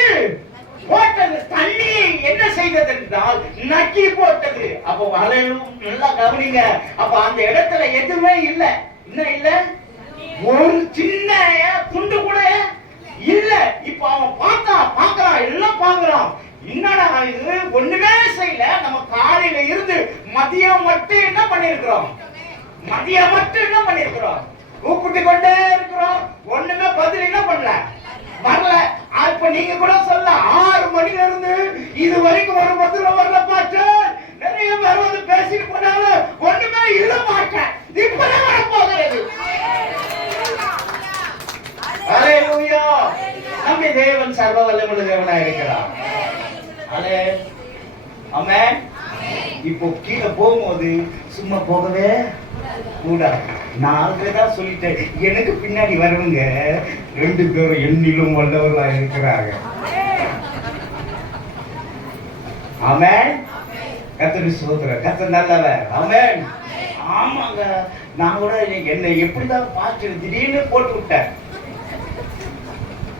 போட்டது. தண்ணி என்ன செய்தது என்றால் நக்கி போட்டது. அப்போ நல்லா கவனிங்க. அப்ப அந்த இடத்துல எதுவுமே இல்லை. என்ன இல்ல? ஒரு சின்ன துண்டு கூட இல்ல. இப்ப அவன் பார்க்கறான், எல்லாம் பார்க்கறான். என்னடா இது, ஒண்ணுமே செய்யல. நம்ம காலையில இருந்து மதியம் மட்டும் என்ன பண்ணிருக்கிறோம்? கூப்பிட்டு கொண்டே இருக்கிறோம். ஒண்ணுமே பதில் என்ன பண்ணல, வரல. இப்ப நீங்க கூட சொல்ல 6 மணில இருந்து இது வரைக்கும் ஒரு பதில வரல பாட்டு. நிறைய பேர் வந்து பேசிட்டு போனாலும் ஒண்ணுமே இல்ல மாட்டேன். இப்பதான் வர போகிறது. அல்லேலூயா. நம்ம தேவன் சர்வ வல்லமையுள்ள தேவனா இருக்கிறார். ஆமென். இப்போ கீழே போகும்போது சும்மா போகவே கூடாது. நான் தான் சொல்லிட்டேன், எனக்கு பின்னாடி வரவங்க 2 பேரும் என்னிலும் வல்லவர்களா இருக்கிறாங்க. ஆமென். கர்த்தருக்கு ஸ்தோத்திரம். கர்த்தர் நல்லவர். ஆமென். ஆமாங்க, நான் கூட என்னை எப்படிதான் பார்த்து திடீர்னு போட்டு விட்டேன்.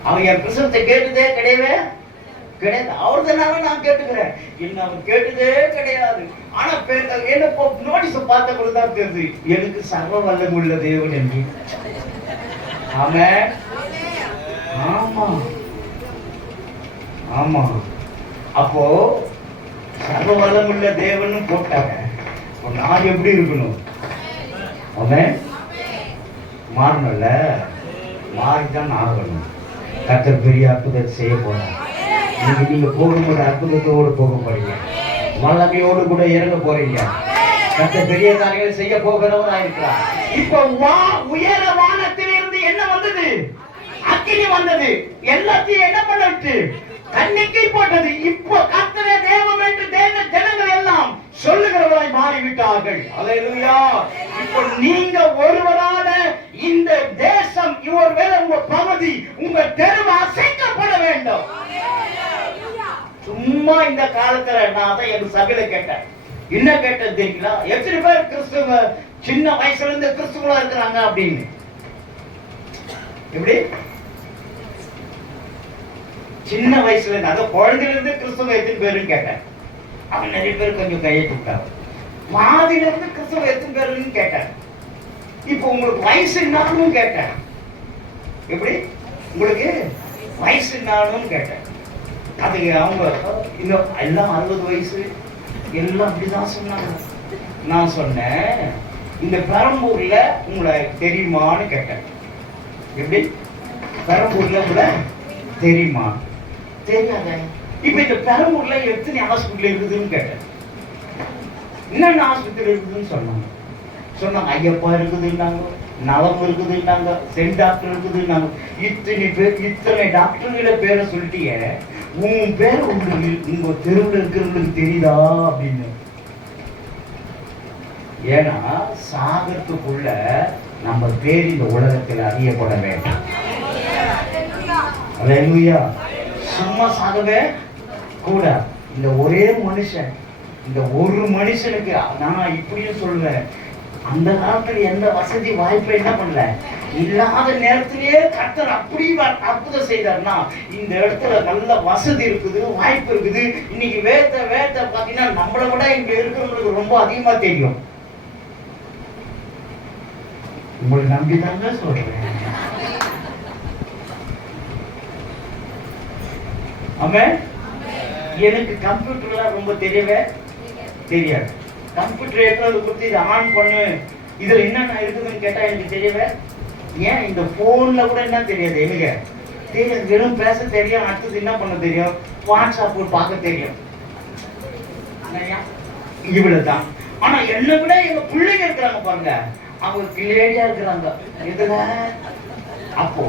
அவன் என் பிரசவத்தை கேட்டதே கிடையாது. அவர்தானால நான் கேட்டுக்கிறேன். என்ன அவன் கேட்டதே கிடையாது. ஆனா என்ன நோட்டீஸ் பார்த்த பொழுதுதான் தெரியுது எனக்கு சர்வ வல்லமுள்ள தேவன் என்று. ஆமென். ஆமா, ஆமா. அப்போ சர்வ வல்லமுள்ள தேவன் போட்டாங்க. நான் எப்படி இருக்கணும்? ஆமென். மாறணும்ல. மாறிதான் ஆகணும். கர்த்தர் பெரிய அற்புதத்தை செய்ய போறார். நீங்க போகும்போது அற்புதத்தோடு போக போறீங்க, வல்லமையோடு கூட இறங்க போறீங்க. கர்த்தர் பெரிய காரியங்களை செய்ய போகிறவரா இருக்கிறார். இப்போ உயர வானத்திலிருந்து என்ன வந்தது? அக்கினி வந்தது. எல்லாத்தையும் என்ன பண்ணிட்டு கண்ணிக்கை போட்டது. இப்போ கர்த்தரே தேவன் என்று தேவ ஜனங்கள் எல்லாம் சொல்லுகிறவராய் மாறிவிட்டார்கள். அல்லேலூயா. இப்போ நீங்க ஒருவரான இந்த தேசம், ஒருவேளை உங்க பகுதி, உங்க தெருவு அசைக்கப்பட வேண்டும். சும்மா இந்த காலத்துல நான் தான் எங்க சபையில கேட்டேன். என்ன கேட்டது தெரியுங்களா? எத்தனை பேர் கிறிஸ்துவ சின்ன வயசுல இருந்து கிறிஸ்துவா இருக்கிறாங்க அப்படின்னு. எப்படி சின்ன வயசுல இருந்து, குழந்தையில இருந்து கிறிஸ்துவ எத்தனை பேருன்னு கேட்டேன். அவன் நிறைய பேர் கொஞ்சம் கையை கொடுத்தாங்க. மாதில இருந்து கிறிஸ்துவ எத்தனை பேருன்னு கேட்டேன். இப்போ உங்களுக்கு வயசு என்னான்னு கேட்டேன். எப்படி உங்களுக்கு வயசு என்னான்னு கேட்டேன். அது அவங்க இன்னும் எல்லாம் 60 வயசு எல்லாம் அப்படிதான் சொன்னாங்க. நான் சொன்னேன், இந்த பெரம்பூர்ல உங்களை தெரியுமான்னு கேட்டேன். எப்படி பெரம்பூர்ல உங்களை தெரியுமா? தெரியாத. இப்ப இந்த பெரம்பூர்ல எத்தனை ஹாஸ்பிட்டல் இருக்குதுன்னு கேட்டேன். என்னென்ன ஹாஸ்பிட்டல் இருக்குதுன்னு சொன்னாங்க. ஐயப்பா இருக்குதுன்னாங்க, நலம் இருக்குதுன்னாங்க, சென்ட் டாக்டர் இருக்குதுன்னாங்க. இத்தனை பேர், இத்தனை டாக்டர்களை பேரை சொல்லிட்டிய, உன் பேர் உங்களுக்கு உங்க தெருவில் இருக்கிறவங்களுக்கு தெரியுதா அப்படின்னு. ஏன்னா சாகத்துக்குள்ள நம்ம பேர் இந்த உலகத்தில் அறியப்பட வேண்டாம். அல்லேலூயா. சும்மா சாகவே கூட. இந்த ஒரே மனுஷன், இந்த ஒரு மனுஷனுக்கு நான் இப்படியும் சொல்லுவேன், அந்த காலத்துல எந்த வசதி வாய்ப்பு என்ன பண்ணல, இல்லாத நேரத்திலேயே கர்த்தர் அப்படி அற்புதம் செய்தார்னா, இந்த இடத்துல நல்ல வசதி இருக்குது, வாய்ப்பு இருக்குது. இன்னைக்கு வேத்த பாத்தீங்கன்னா நம்மளை விட இங்க இருக்கிறவங்களுக்கு ரொம்ப அதிகமா தெரியும். உங்களை நம்பிதாங்க சொல்றேன். ஆமென். எனக்கு கம்ப்யூட்டர்லாம் ரொம்ப தெரியவே தெரியாது. கம்ப்யூட்டர் ஏற்றது கொடுத்து இதை ஆன் பண்ணு, இதுல என்னென்ன இருக்குதுன்னு கேட்டா எனக்கு தெரியவே. ஏன் இந்த போன்ல கூட என்ன தெரியாது எனக்கு தெரியாது. வெறும் பேச தெரியும், அடுத்தது என்ன பண்ண தெரியும், வாட்ஸ்அப் பார்க்க தெரியும், இவ்வளவுதான். ஆனா என்ன விட எங்க பிள்ளைங்க இருக்கிறாங்க பாருங்க, அவங்க கிளேடியா இருக்கிறாங்க. எதுல அப்போ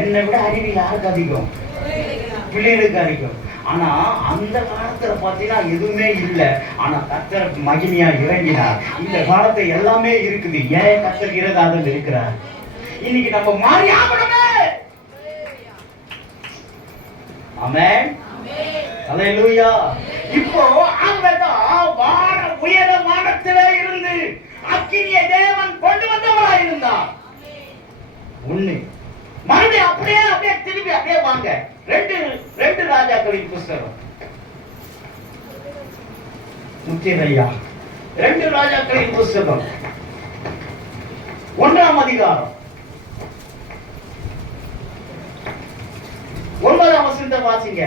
என்னை விட அறிவு யாருக்கு அதிகம்? பிள்ளைகளுக்கு அதிகம். ஆனா அந்த காலத்துல பாத்தீங்கன்னா எதுவுமே இல்லை. ஆனா கர்த்தர் மகிமையா இறங்கினார். இந்த காலத்தை எல்லாமே இருக்குது. ஏன் கர்த்தர் இறங்காத இருக்கிறார்? இன்னைக்கு நம்ம மாறி ஆகணுமே. ஆமென். அல்லேலூயா. இப்போ அங்கதான் உயர வானத்திலே இருந்து அக்கினியை தேவன் கொண்டு வந்தவராய் இருந்தார். ஒண்ணு மறுபடியும் அப்படியே திரும்பி அப்படியே வாங்க. ரெண்டு ராஜாக்களின் புஸ்தகம் முத்திரையா. 2 ராஜாக்களின் புஸ்தகம் 1ஆம் அதிகாரம் 9ஆம் வசனத்தை வாசிங்க.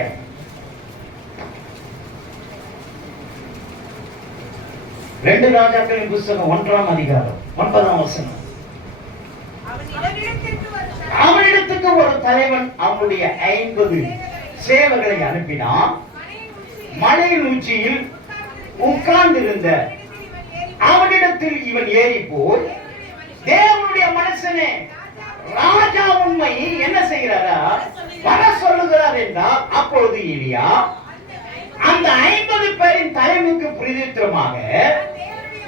2 ராஜாக்களின் புஸ்தகம் 1ஆம் அதிகாரம் 9ஆம் வசனம். அவனிடத்துக்கு ஒரு தலைவன் அவனுடைய 50 சேவகளை அனுப்பினான். மலையின் உச்சியில் உட்கார்ந்திருந்த அவனிடத்தில் இவன் ஏறி போய், தேவனுடைய மனுஷனே, ராஜா உண்மை என்ன செய்கிறாரா வர சொல்லுகிறார் என்றார். அப்பொழுது எலியா அந்த 50 பேரின் தலைவனுக்கு பிரதித்திரமாக,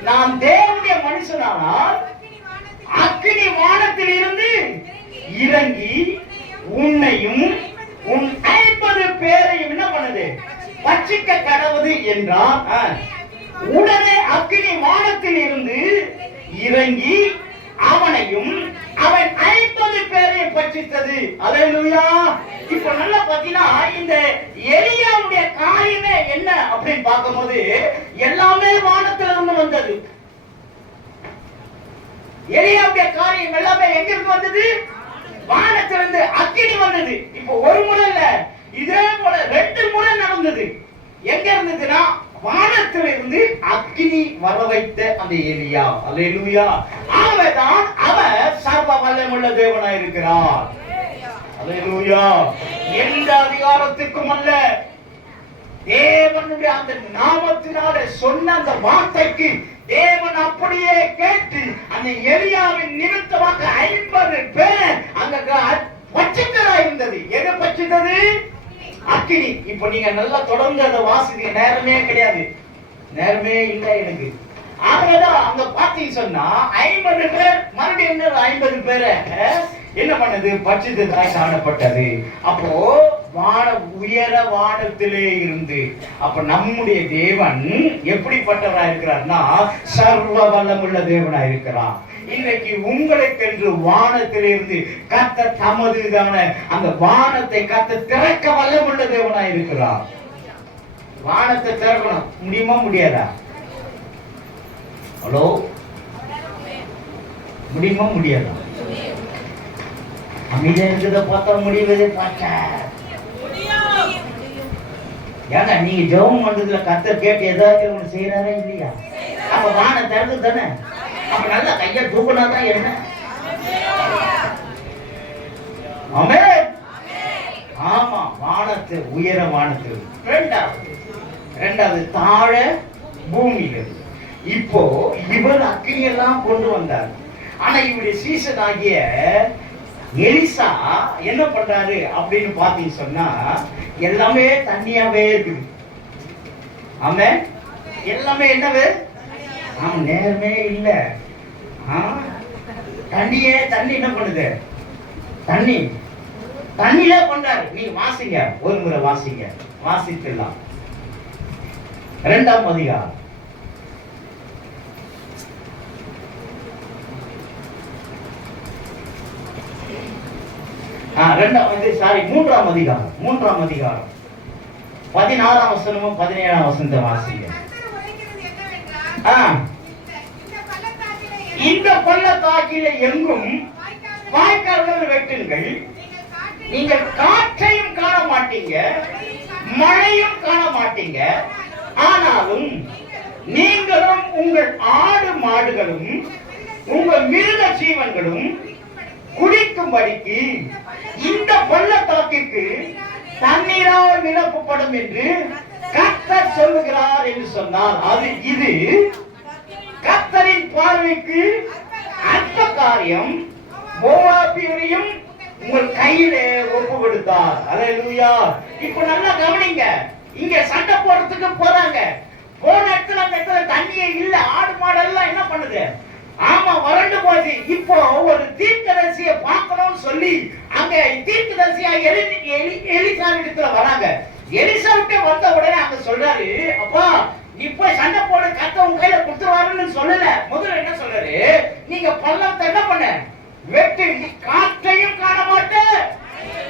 நான் தேவனுடைய மனுஷனானால் அக்கினி வானத்தில் இருந்து இறங்கி உன்னையும் உன் 50 பேரையும் என்ன பண்ணுது, பட்சிக்க கடவுது என்றார். உடனே அக்கினி வானத்தில் இருந்து இறங்கி அவனையும் அவன் 50 பேரையும் பட்சித்தது. அல்லேலூயா. இப்ப நல்லா பாத்தீங்கன்னா இந்த எலியாவுடைய காரியமே என்ன அப்படின்னு பார்க்கும்போது எல்லாமே வானத்துல இருந்து வந்தது. எலியாவுடைய காரியம் எல்லாமே எங்க இருந்து வந்தது? வானத்திலிருந்து அக்கினி வந்தது. இப்போ ஒரு முறை இல்ல, இதே போல 2 முறை நடந்தது. எங்க இருந்ததுன்னா வானத்திலிருந்து அக்கினி வர வைத்த அந்த எலியா. அல்லேலூயா. அவதான் அவர் சர்வ வல்லமையுள்ள தேவனாய் இருக்கிறார். அல்லேலூயா. எந்த அதிகாரத்துக்கும் அல்ல, தேவனுடைய அந்த நாமத்தினாலே சொன்ன அந்த வார்த்தைக்கு தேவன் அப்படியே கேட்டு அந்த எலியாவின் நிமித்தமாக 50 பேர் அங்க பட்சித்ததா இருந்தது. எது பட்சித்தது? அக்கினி. இப்ப நீங்க நல்லா தொடர்ந்து அதை வாசிக்க நேரமே கிடையாது, நேரமே இல்லை எனக்கு. ஆகதான் அங்க பாத்தீங்க சொன்னா 50 பேர் மறுபடியும் 50 பேரை என்ன பண்ணது? பட்சித்ததாய் காணப்பட்டது. அப்போ உயர வானத்திலே இருந்து, அப்ப நம்முடைய தேவன் எப்படிப்பட்டவரா இருக்கிறார்னா சர்வ வல்லமுள்ள தேவனா இருக்கிறார். இன்னைக்கு உங்களுக்கென்று வானத்திலிருந்து கர்த்தர் தமதுதான அந்த வானத்தை கர்த்தர் திறக்க வல்லமுள்ள தேவனா இருக்கிறார். வானத்தை திறக்கணும், முடியுமா முடியாதா? ஹலோ, முடியுமா முடியாதா? அமைதியா இருக்கிறத பார்த்தா முடிவதே பார்த்தா. ஏன்னா நீங்க ஜெபம் பண்றதுல கர்த்தர் கேட்டு ஏதாச்சும் ஒண்ணு செய்யறாரா இல்லையா? அப்ப வானம் திறந்து தானே, அப்ப நல்லா கையை தூக்கினாதான் என்ன? ஆமென். ஆமா, வானத்து உயர வானத்தில். இரண்டாவது தாழ பூமியில. இப்போ இவர் அக்கினியெல்லாம் கொண்டு வந்தார். ஆனா இவருடைய சீசன் ஆகிய எலிசா என்ன பண்றாரு அப்படின்னு பாத்தீங்க சொன்னா எல்லாமே தண்ணியாவே இருக்குது. ஆமென். எல்லாமே என்னவே? ஆமா, நேரமே இல்ல. தண்ணி என்ன பண்ணுது? தண்ணியில பண்றாரு. நீங்க வாசிங்க, ஒரு முறை வாசிங்க, வாசிக்கலாம். 2ஆம் அதிகாரம். மூன்றாம் அதிகாரம் 16ஆம் வசனமும் 17ஆம் வசனத்தை வாசிங்க. இந்த பள்ளத்தாக்கிலே எங்கும் வாய்க்கால்கள் வெட்டுங்கள். நீங்கள் காற்றையும் காண மாட்டீங்க, மழையும் காண மாட்டீங்க. ஆனாலும் நீங்களும் உங்கள் ஆடு மாடுகளும் உங்கள் மிருக ஜீவன்களும் குடிக்கும்படிக்கு இந்த பள்ளத்தாக்கிற்கு தண்ணீரால் நிரப்பப்படும் என்று கர்த்தர் சொல்லுகிறார் என்று சொன்னார். இது கர்த்தரின் பார்வைக்கு அற்ப காரியம். மோவாபியரையும் உங்கள் கையிலே ஒப்பு கொடுத்தார். அல்லேலூயா. இப்ப நல்லா கவனிங்க, இங்க சண்டை போடுறதுக்கு போறாங்க. போன இடத்துல அந்த இடத்துல தண்ணியே இல்ல, ஆடு மாடெல்லாம் என்ன பண்ணுது? ஆமா, வறண்டு போச்சு. இப்போ ஒரு தீர்க்கதரிசியை பார்க்கணும்னு சொல்லி அங்க தீர்க்கதரிசியா எலிசா இடத்துல வராங்க. எலிசா விட்டு வந்த உடனே அங்க சொல்றாரு, அப்பா நீ போய் சண்டை போட, கர்த்தர் உன் கையில கொடுத்துருவாருன்னு சொல்லல. முதல்ல என்ன சொல்றாரு? நீங்க பள்ளத்தை என்ன பண்ண? வெட்டு. காற்றையும் காண மாட்டேன்,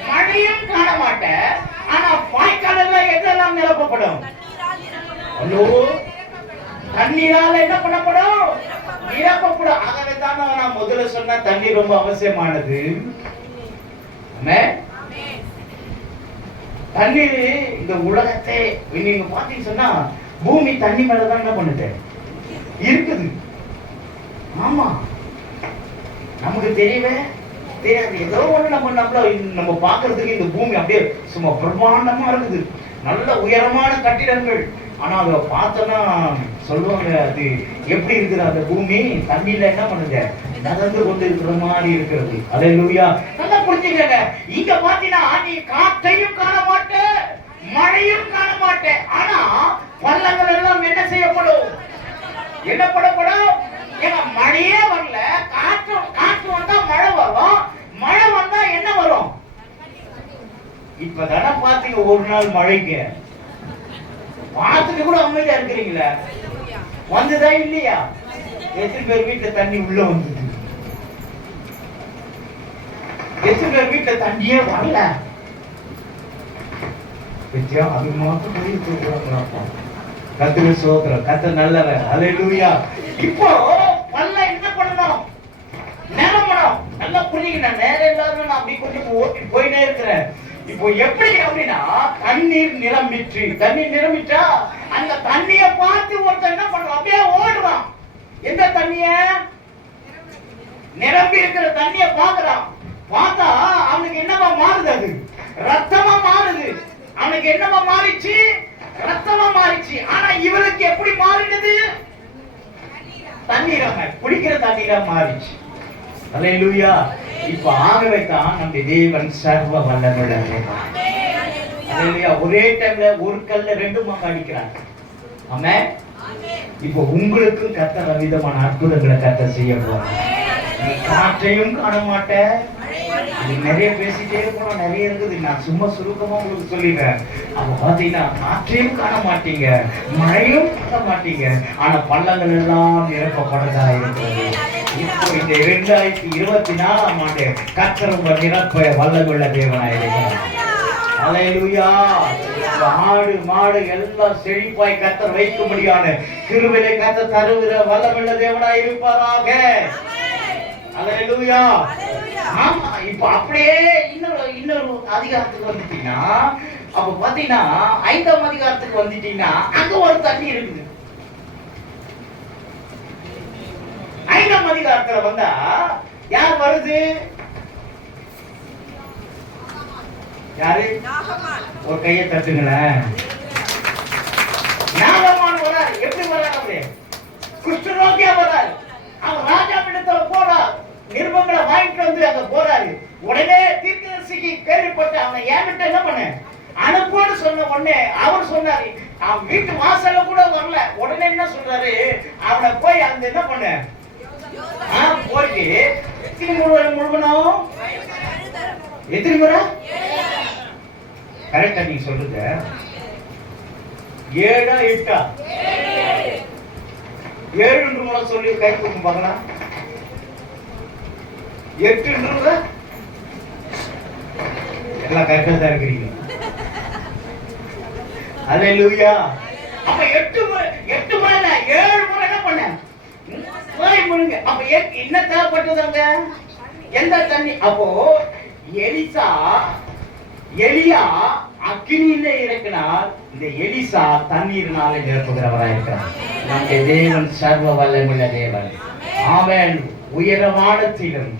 மழையும் காண மாட்டேன். ஆனா வாய்க்கால் எல்லாம் எதெல்லாம் நிரப்பப்படும்? தண்ணீரால என்ன பண்ணப்படும்? நிரப்பப்படும். ஆகவே தான் நான் முதல்ல சொன்ன தண்ணீர் ரொம்ப அவசியமானது. தண்ணீர் இந்த உலகத்தை நீங்க பாத்தீங்க சொன்னா பூமி தண்ணி மேலதான் என்ன பண்ணுது? இருக்குது. ஆமா, நமக்கு தெரியவே தெரியாது. ஏதோ ஒண்ணு நம்ம பாக்குறதுக்கு இந்த பூமி அப்படியே சும்மா பிரம்மாண்டமா இருக்குது, நல்ல உயரமான கட்டிடங்கள். ஆனா அதை பார்த்தோன்னா சொல்லுவாங்க, அது எப்படி இருக்குது? அந்த பூமி தண்ணியில என்ன பண்ணுங்க? நடந்து கொண்டு இருக்கிற மாதிரி இருக்கிறது. அல்லேலூயா. நல்லா புரிஞ்சுக்கங்க. இங்க பாத்தீங்கன்னா நீ காற்றையும் காண மாட்டேன், மழையும் காண மாட்டேன். ஆனா பள்ளங்கள் எல்லாம் என்ன செய்யப்படும்? என்ன பண்ணப்படும்? ஏன்னா மழையே வரல, காற்று வந்தா மழை வரும், மழை வந்தா என்ன வரும்? இப்பதானே பாத்தீங்க ஒரு நாள் மழைக்கு பார்த்துட்டு கூட அமைதியா இருக்கிறீங்களா? வந்ததா இல்லையா? எத்தனை பேர் வீட்டுல தண்ணி உள்ள வந்தது? எத்தனை பேர் வீட்டுல தண்ணியே வரல? அது மாத்திரம் கர்த்தர் ஸ்தோத்திரம். கர்த்தர் நல்லவர். அல்லேலூயா. இப்போ பள்ளம் என்ன பண்ணணும்? நிரம்பணும். நல்லா புரியுங்க. நேரம் இல்லாம நான் அப்படி கொஞ்சம் ஓட்டி போயிட்டே இருக்கிறேன். இப்போ எப்படி அப்படின்னா தண்ணீர் நிரம்பிற்று. தண்ணீர் நிரம்பிட்டா அந்த தண்ணியை பார்த்து ஒருத்தர் என்ன பண்றான்? அப்படியே ஓடுவான். எந்த தண்ணிய? நிரம்பி இருக்கிற தண்ணியை பார்க்கறான். பார்த்தா அவனுக்கு என்னவா மாறுது? தண்ணீராக குடிக்கிற தண்ணீரா மாறிச்சு. அல்லேலூயா. இப்ப ஆகவே தான் நம்ம தேவன் சர்வ வல்லமையுள்ளவர். அல்லேலூயா. ஒரே டைம்ல ஒரு கல்ல ரெண்டு மாங்க அடிக்கிறாங்க. ஆமென். இப்போ உங்களுக்கும் கர்த்தர் விதமான அற்புதங்களை கர்த்தர் செய்ய போறார். நீ காற்றையும் காண மாட்ட. நிறைய பேசிட்டே இருக்கணும், நிறைய இருக்குது. நான் சும்மா சுருக்கமா உங்களுக்கு சொல்லிடுறேன். அப்ப பாத்தீங்கன்னா காற்றையும் காண மாட்டீங்க, மழையும் காண மாட்டீங்க, ஆனா பள்ளங்கள் எல்லாம் நிரப்பப்படதா இருக்கிறது. இப்போ இந்த 2024ஆம் ஆண்டு கர்த்தர் உங்கள் நிரப்ப வல்லமுள்ள தேவனாயிருக்கிறார். அல்லேலூயா. ஆடு மாடு எல்லாம் செழிப்பாய் கர்த்தர் வைக்கும்படியான கிருபையை கர்த்தர் தருகிற வல்லமுள்ள தேவனாய் இருப்பாராக. அல்லேலூயா. ஆமா. இப்ப அப்படியே இன்னொரு அதிகாரத்துக்கு வந்துட்டீங்கன்னா, அப்ப பாத்தீங்கன்னா 5ஆம் அதிகாரத்துக்கு வந்துட்டீங்கன்னா அங்க ஒரு தண்ணி இருக்குது. 5ஆம் அதிகாரத்துல வந்தா யார் வருது? யாரு? ஒரு கையை தட்டுங்களேன். நாகமான் வராரு. எப்படி வராரு? அவரு குஷ்டரோகியா வராரு. அவன் ராஜா இடத்துல போறார், நிருபங்களை வாங்கிட்டு வந்து அங்க போறாரு. உடனே தீர்க்கதரிசிக்கு கேள்விப்பட்டு அவனை என்கிட்ட என்ன பண்ண அனுப்புன்னு சொன்ன உடனே அவர் சொன்னாரு, அவன் வீட்டு வாசல்ல கூட வரல. உடனே என்ன சொல்றாரு, அவனை போய் அந்த என்ன பண்ண போய் எத்தனை முழுகணும்? எத்தனை முறை? கரெக்டா நீங்க சொல்லுங்க. 7 8 7 முறை சொல்லி கை தூக்கும் பார்க்கலாம். 8 எல்லாம் கரெக்டா தான் இருக்கிறீங்க. அல்லேலூயா. அப்ப 8 முறை 7 முறை என்ன பண்ண முழுங்க. அப்ப என்ன தேவைப்பட்டதாங்க? எந்த தண்ணி? அப்போ எலியா அக்கினியில இறக்கினார். இந்த எலிசா தண்ணீர்னால நிரப்புகிறவராக இருக்கிறார். நம்முடைய தேவன் சர்வ வல்லமுள்ள தேவன். ஆமென். உயரமானத்திலும்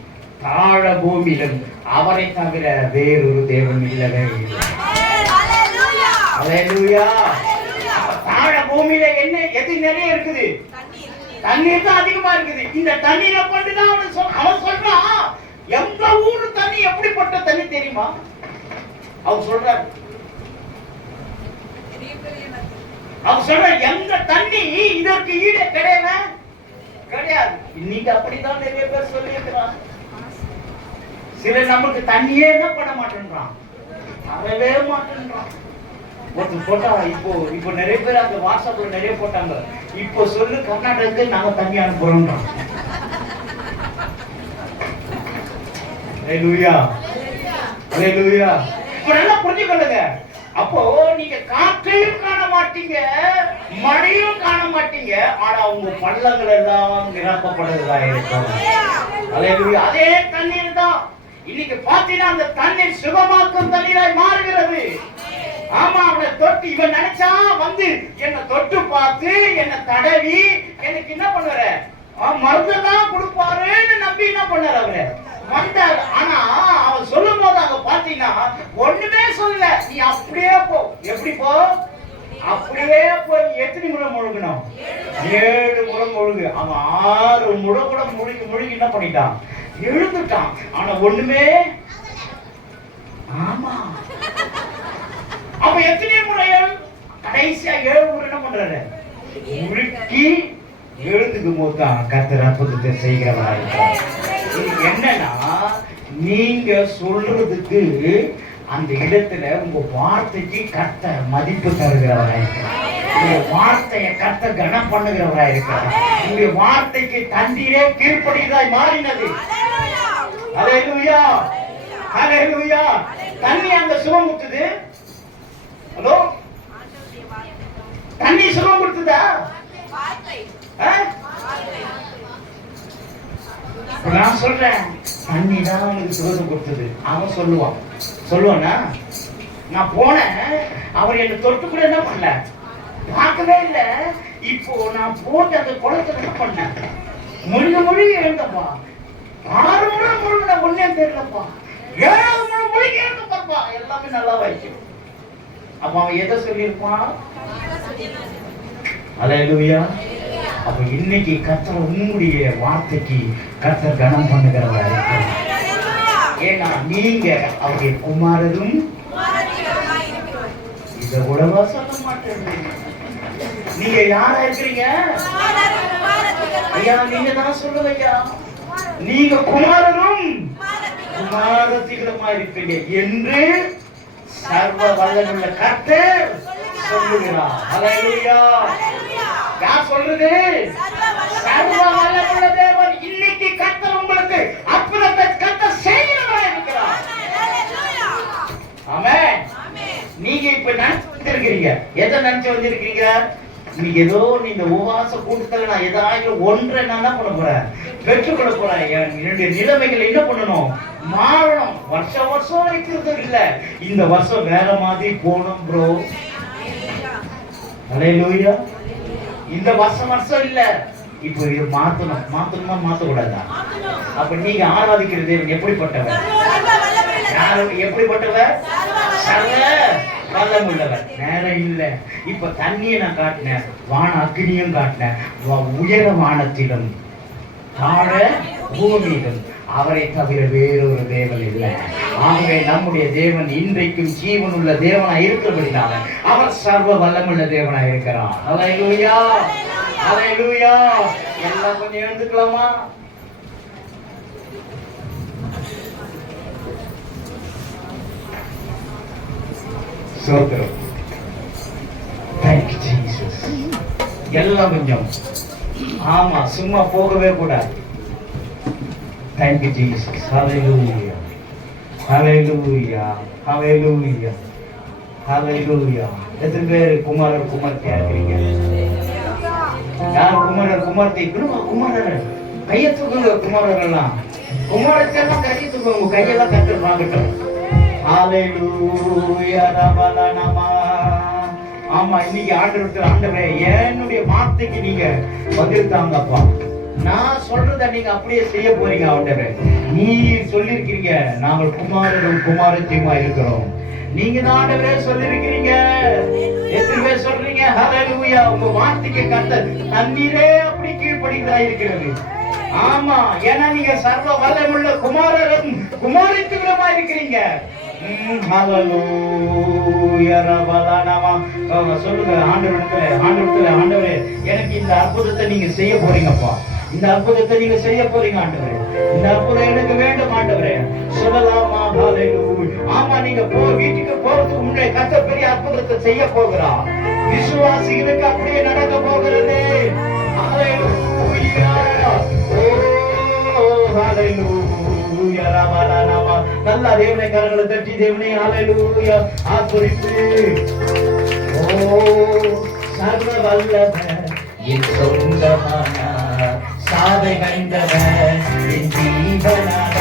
தாழ பூமியிலும் அவரை தவிர வேறொரு தேவன் இல்லவே இல்லை. அல்லேலூயா. தாழ பூமியில என்ன எது நிறைய இருக்குது? தண்ணீர் தான் அதிகமா இருக்குது. இந்த தண்ணீரை கொண்டுதான் அவன் சொல்றான். எங்க ஊரு தண்ணி எப்படிப்பட்ட தண்ணி தெரியுமா? அவர் சொல்றாரு, எங்க தண்ணி இதற்கு ஈடு கிடையாது. இன்னைக்கு அப்படிதான் நிறைய பேர் சொல்லி இருக்கிறான். சில நமக்கு தண்ணியே என்ன பண்ண மாட்டேன்றான், தரவே மாட்டேன்றான். போட்டா இப்போ நிறைய பேர் அந்த வாட்ஸ்அப்ல நிறைய போட்டாங்க. இப்போ சொல்லு கர்நாடகத்துக்கு நாங்க தண்ணி அனுப்புறோம். அல்லேலூயா. அல்லேலூயா. இப்ப நல்லா புரிஞ்சுக்கொள்ளுங்க. அப்போ நீங்க காற்றையும் காண மாட்டீங்க, மழையும் காண மாட்டீங்க, ஆனா உங்க பள்ளங்கள் எல்லாம் நிரப்பப்படுறதா இருக்கும். அல்லேலூயா. அதே தண்ணீர் தான் இன்னைக்கு பாத்தீங்கன்னா அந்த தண்ணீர் சுகமாக்கும் தண்ணீராய் மாறுகிறது. ஆமா. அவனை தொட்டு இவன் நினைச்சா வந்து என்ன தொட்டு பார்த்து என்ன தடவி எனக்கு என்ன பண்ணுவார மருந்தெல்லாம் கொடுப்பாருன்னு நம்பி என்ன பண்ணாரு அவரு வந்தாரு. ஆனா அவன் சொல்லும் போது அங்க பாத்தீங்கன்னா ஒண்ணுமே சொல்லல. நீ அப்படியே போ. எப்படி போ? அப்படியே போய் எத்தனை முறை முழுகணும்? 7 முறை முழுகு. அவன் 6 முறை கூட முழுகி என்ன பண்ணிட்டான்? எழுந்துட்டான். ஆனா ஒண்ணுமே. ஆமா. அப்ப எத்தனை முறைகள்? கடைசியா 7 முறை என்ன பண்றாரு? முழுக்கி எழுந்துக்கும் போது தான் கர்த்தர் அற்புதத்தை செய்கிறவரா இருக்கிறார். என்னன்னா நீங்க சொல்றதுக்கு அந்த இடத்துல உங்க வார்த்தைக்கு கர்த்தர் மதிப்பு தருகிறவரா இருக்கிறார். உங்க வார்த்தையை கர்த்தர் கனம் பண்ணுகிறவரா இருக்கிறார். உங்க வார்த்தைக்கு தண்ணீரே கீழ்ப்படியதாய் மாறினது. அல்லேலூயா. அல்லேலூயா. தண்ணி அங்க சுகம் கொடுத்தது. ஹலோ, தண்ணி சுகம் கொடுத்ததா? நான் சொல்றேன் தண்ணி தான் அவனுக்கு சுகம் கொடுத்தது. அவன் சொல்லுவானா? நான் போனேன், அவர் என்ன தொட்டு கூட என்ன பண்ணல, பார்க்கவே இல்லை. இப்போ நான் போட்டு அந்த குளத்தை என்ன பண்ணேன், மொழி எழுந்தப்பா. 6 முறை முழுங்க ஒன்னே தெரியலப்பா. 7 முறை மொழிக்கு எழுந்த பாப்பா. எல்லாமே நல்லா வைக்கும். அப்ப அவன் எதை சொல்லியிருப்பான்? அல்லேலூயா. அப்ப இன்னைக்கு கர்த்தர் உங்களுடைய வார்த்தைக்கு கர்த்தர் கனம் பண்ணுகிறவர். ஏன்னா நீங்க அவருடைய குமாரரும். இத கூடவா சொல்ல மாட்டேன். நீங்க யாரா இருக்கிறீங்க ஐயா? நீங்க தான் சொல்லுவையா, நீங்க குமாரரும் குமாரத்திகளுமா இருப்பீங்க என்று சர்வ வல்லமுள்ள கர்த்தர் சொல்லுகிறார். ஹல்லேலூயா. யார் சொல்றது? சர்வ வல்லமுள்ள தேவன். இன்னைக்கு கர்த்தர் உங்களுக்கு அற்புதத்தை கர்த்தர் செய்கிறவரா இருக்கிறார். ஆமென். நீங்க இப்ப நினைச்சு வந்திருக்கீங்க, எதை நினைச்சு வந்திருக்கீங்க? நீங்க ஏதோ இந்த உபவாச கூட்டத்துல நான் ஏதாவது ஒன்றை நான் என்ன பண்ண போறேன், பெற்றுக்கொள்ள போறேன். என்னுடைய நிலைமைகள் என்ன பண்ணணும், மாறணும். வருஷம் வருஷம் இருக்கிறது இல்ல, இந்த வருஷம் வேற மாதிரி போகணும் ப்ரோ. ஹல்லேலூயா. இந்த வருஷம் இல்ல, இப்போ இது மாத்தணும். மாத்தணுமா மாத்தக்கூடாதா? அப்ப நீங்க ஆராதிக்கிற தேவன் எப்படிப்பட்டவர்? எப்படிப்பட்டவர்? சர்வ வல்லமுள்ளவர். நேரம் இல்ல. இப்ப தண்ணியை நான் காட்டினேன், வான அக்னியும் காட்டினேன். உயர வானத்திலும் தாழ பூமியிலும் அவரை தவிர வேறொரு தேவன் இல்லை. ஆகவே நம்முடைய தேவன் இன்றைக்கும் ஜீவன் உள்ள தேவனாய் இருக்கிறபடினால அவர் சர்வ வல்லமுள்ள தேவனாய் இருக்கிறார். ஹல்லேலூயா, ஹல்லேலூயா. எல்லாம் கொஞ்சம் எழுந்துக்கலாமா? சோத்திரம். Thank you Jesus. எல்லாம் கொஞ்சம். ஆமா, சும்மா போகவே கூடாது. Thank you Jesus. Hallelujah. Hallelujah. Hallelujah. Hallelujah. எத்தனை பேர் குமாரர் குமார்த்தியா இருக்கிறீங்க? யார் குமாரர் குமார்த்தி? குமாரர் கையை தூக்குங்க. குமாரர் எல்லாம் குமாரத்தெல்லாம் கையை தூக்குங்க. கையெல்லாம் கத்து வாங்கட்டும். ஹல்லேலூயா. ரபலனமா. ஆமா, இன்னைக்கு ஆண்டவரே என்னுடைய வார்த்தைக்கு நீங்க பதில் தாங்கப்பா. நான் சொல்றத நீங்க அப்படியே செய்ய போறீங்க. ஆண்டவரே, நீ சொல்லிருக்கீங்க நாங்கள் குமாரரும் குமாரத்தியுமா இருக்கிறோம். நீங்க தான் ஆண்டவரே சொல்லிருக்கீங்க. எத்தனை பேர் சொல்றீங்க? ஹல்லேலூயா. உங்க வார்த்தைக்கு கர்த்தர் தண்ணீரே அப்படி கீழ்ப்படிக்கிறதா இருக்கிறது. ஆமா, ஏன்னா நீங்க சர்வ வல்லமுள்ள குமாரரும் குமாரத்தியுமா இருக்கிறீங்க. ஹல்லேலூயா. ரபலனமா. சொல்லுங்க ஆண்டவரே, ஆண்டவரே எனக்கு இந்த அற்புதத்தை நீங்க செய்ய போறீங்கப்பா. இந்த அற்புதத்தை நீங்க செய்ய போறீங்க ஆண்டவரே. இந்த அற்புதம் எனக்கு வேண்டும் ஆண்டவரே. சொல்லலாமா? ஹல்லேலூயா. ஆமா, நீங்க வீட்டுக்கு போறதுக்கு முன்னே கர்த்தர் பெரிய அற்புதத்தை செய்ய போகிறார். விசுவாசிகளுக்கு அப்படியே நடக்க போகிறது. ஹல்லேலூயா. ஓ ஹல்லேலூயா. ரபலனமா. நல்ல தேவனை கரங்களை தட்டி தேவனை ஹல்லேலூயா ஆசீர்வதித்து. ஓ சர்வ வல்லவர் என் சொந்தமான சாதை கண்டவர் என் ஜீவனான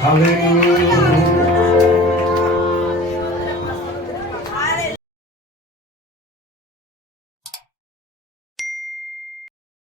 Hallelujah.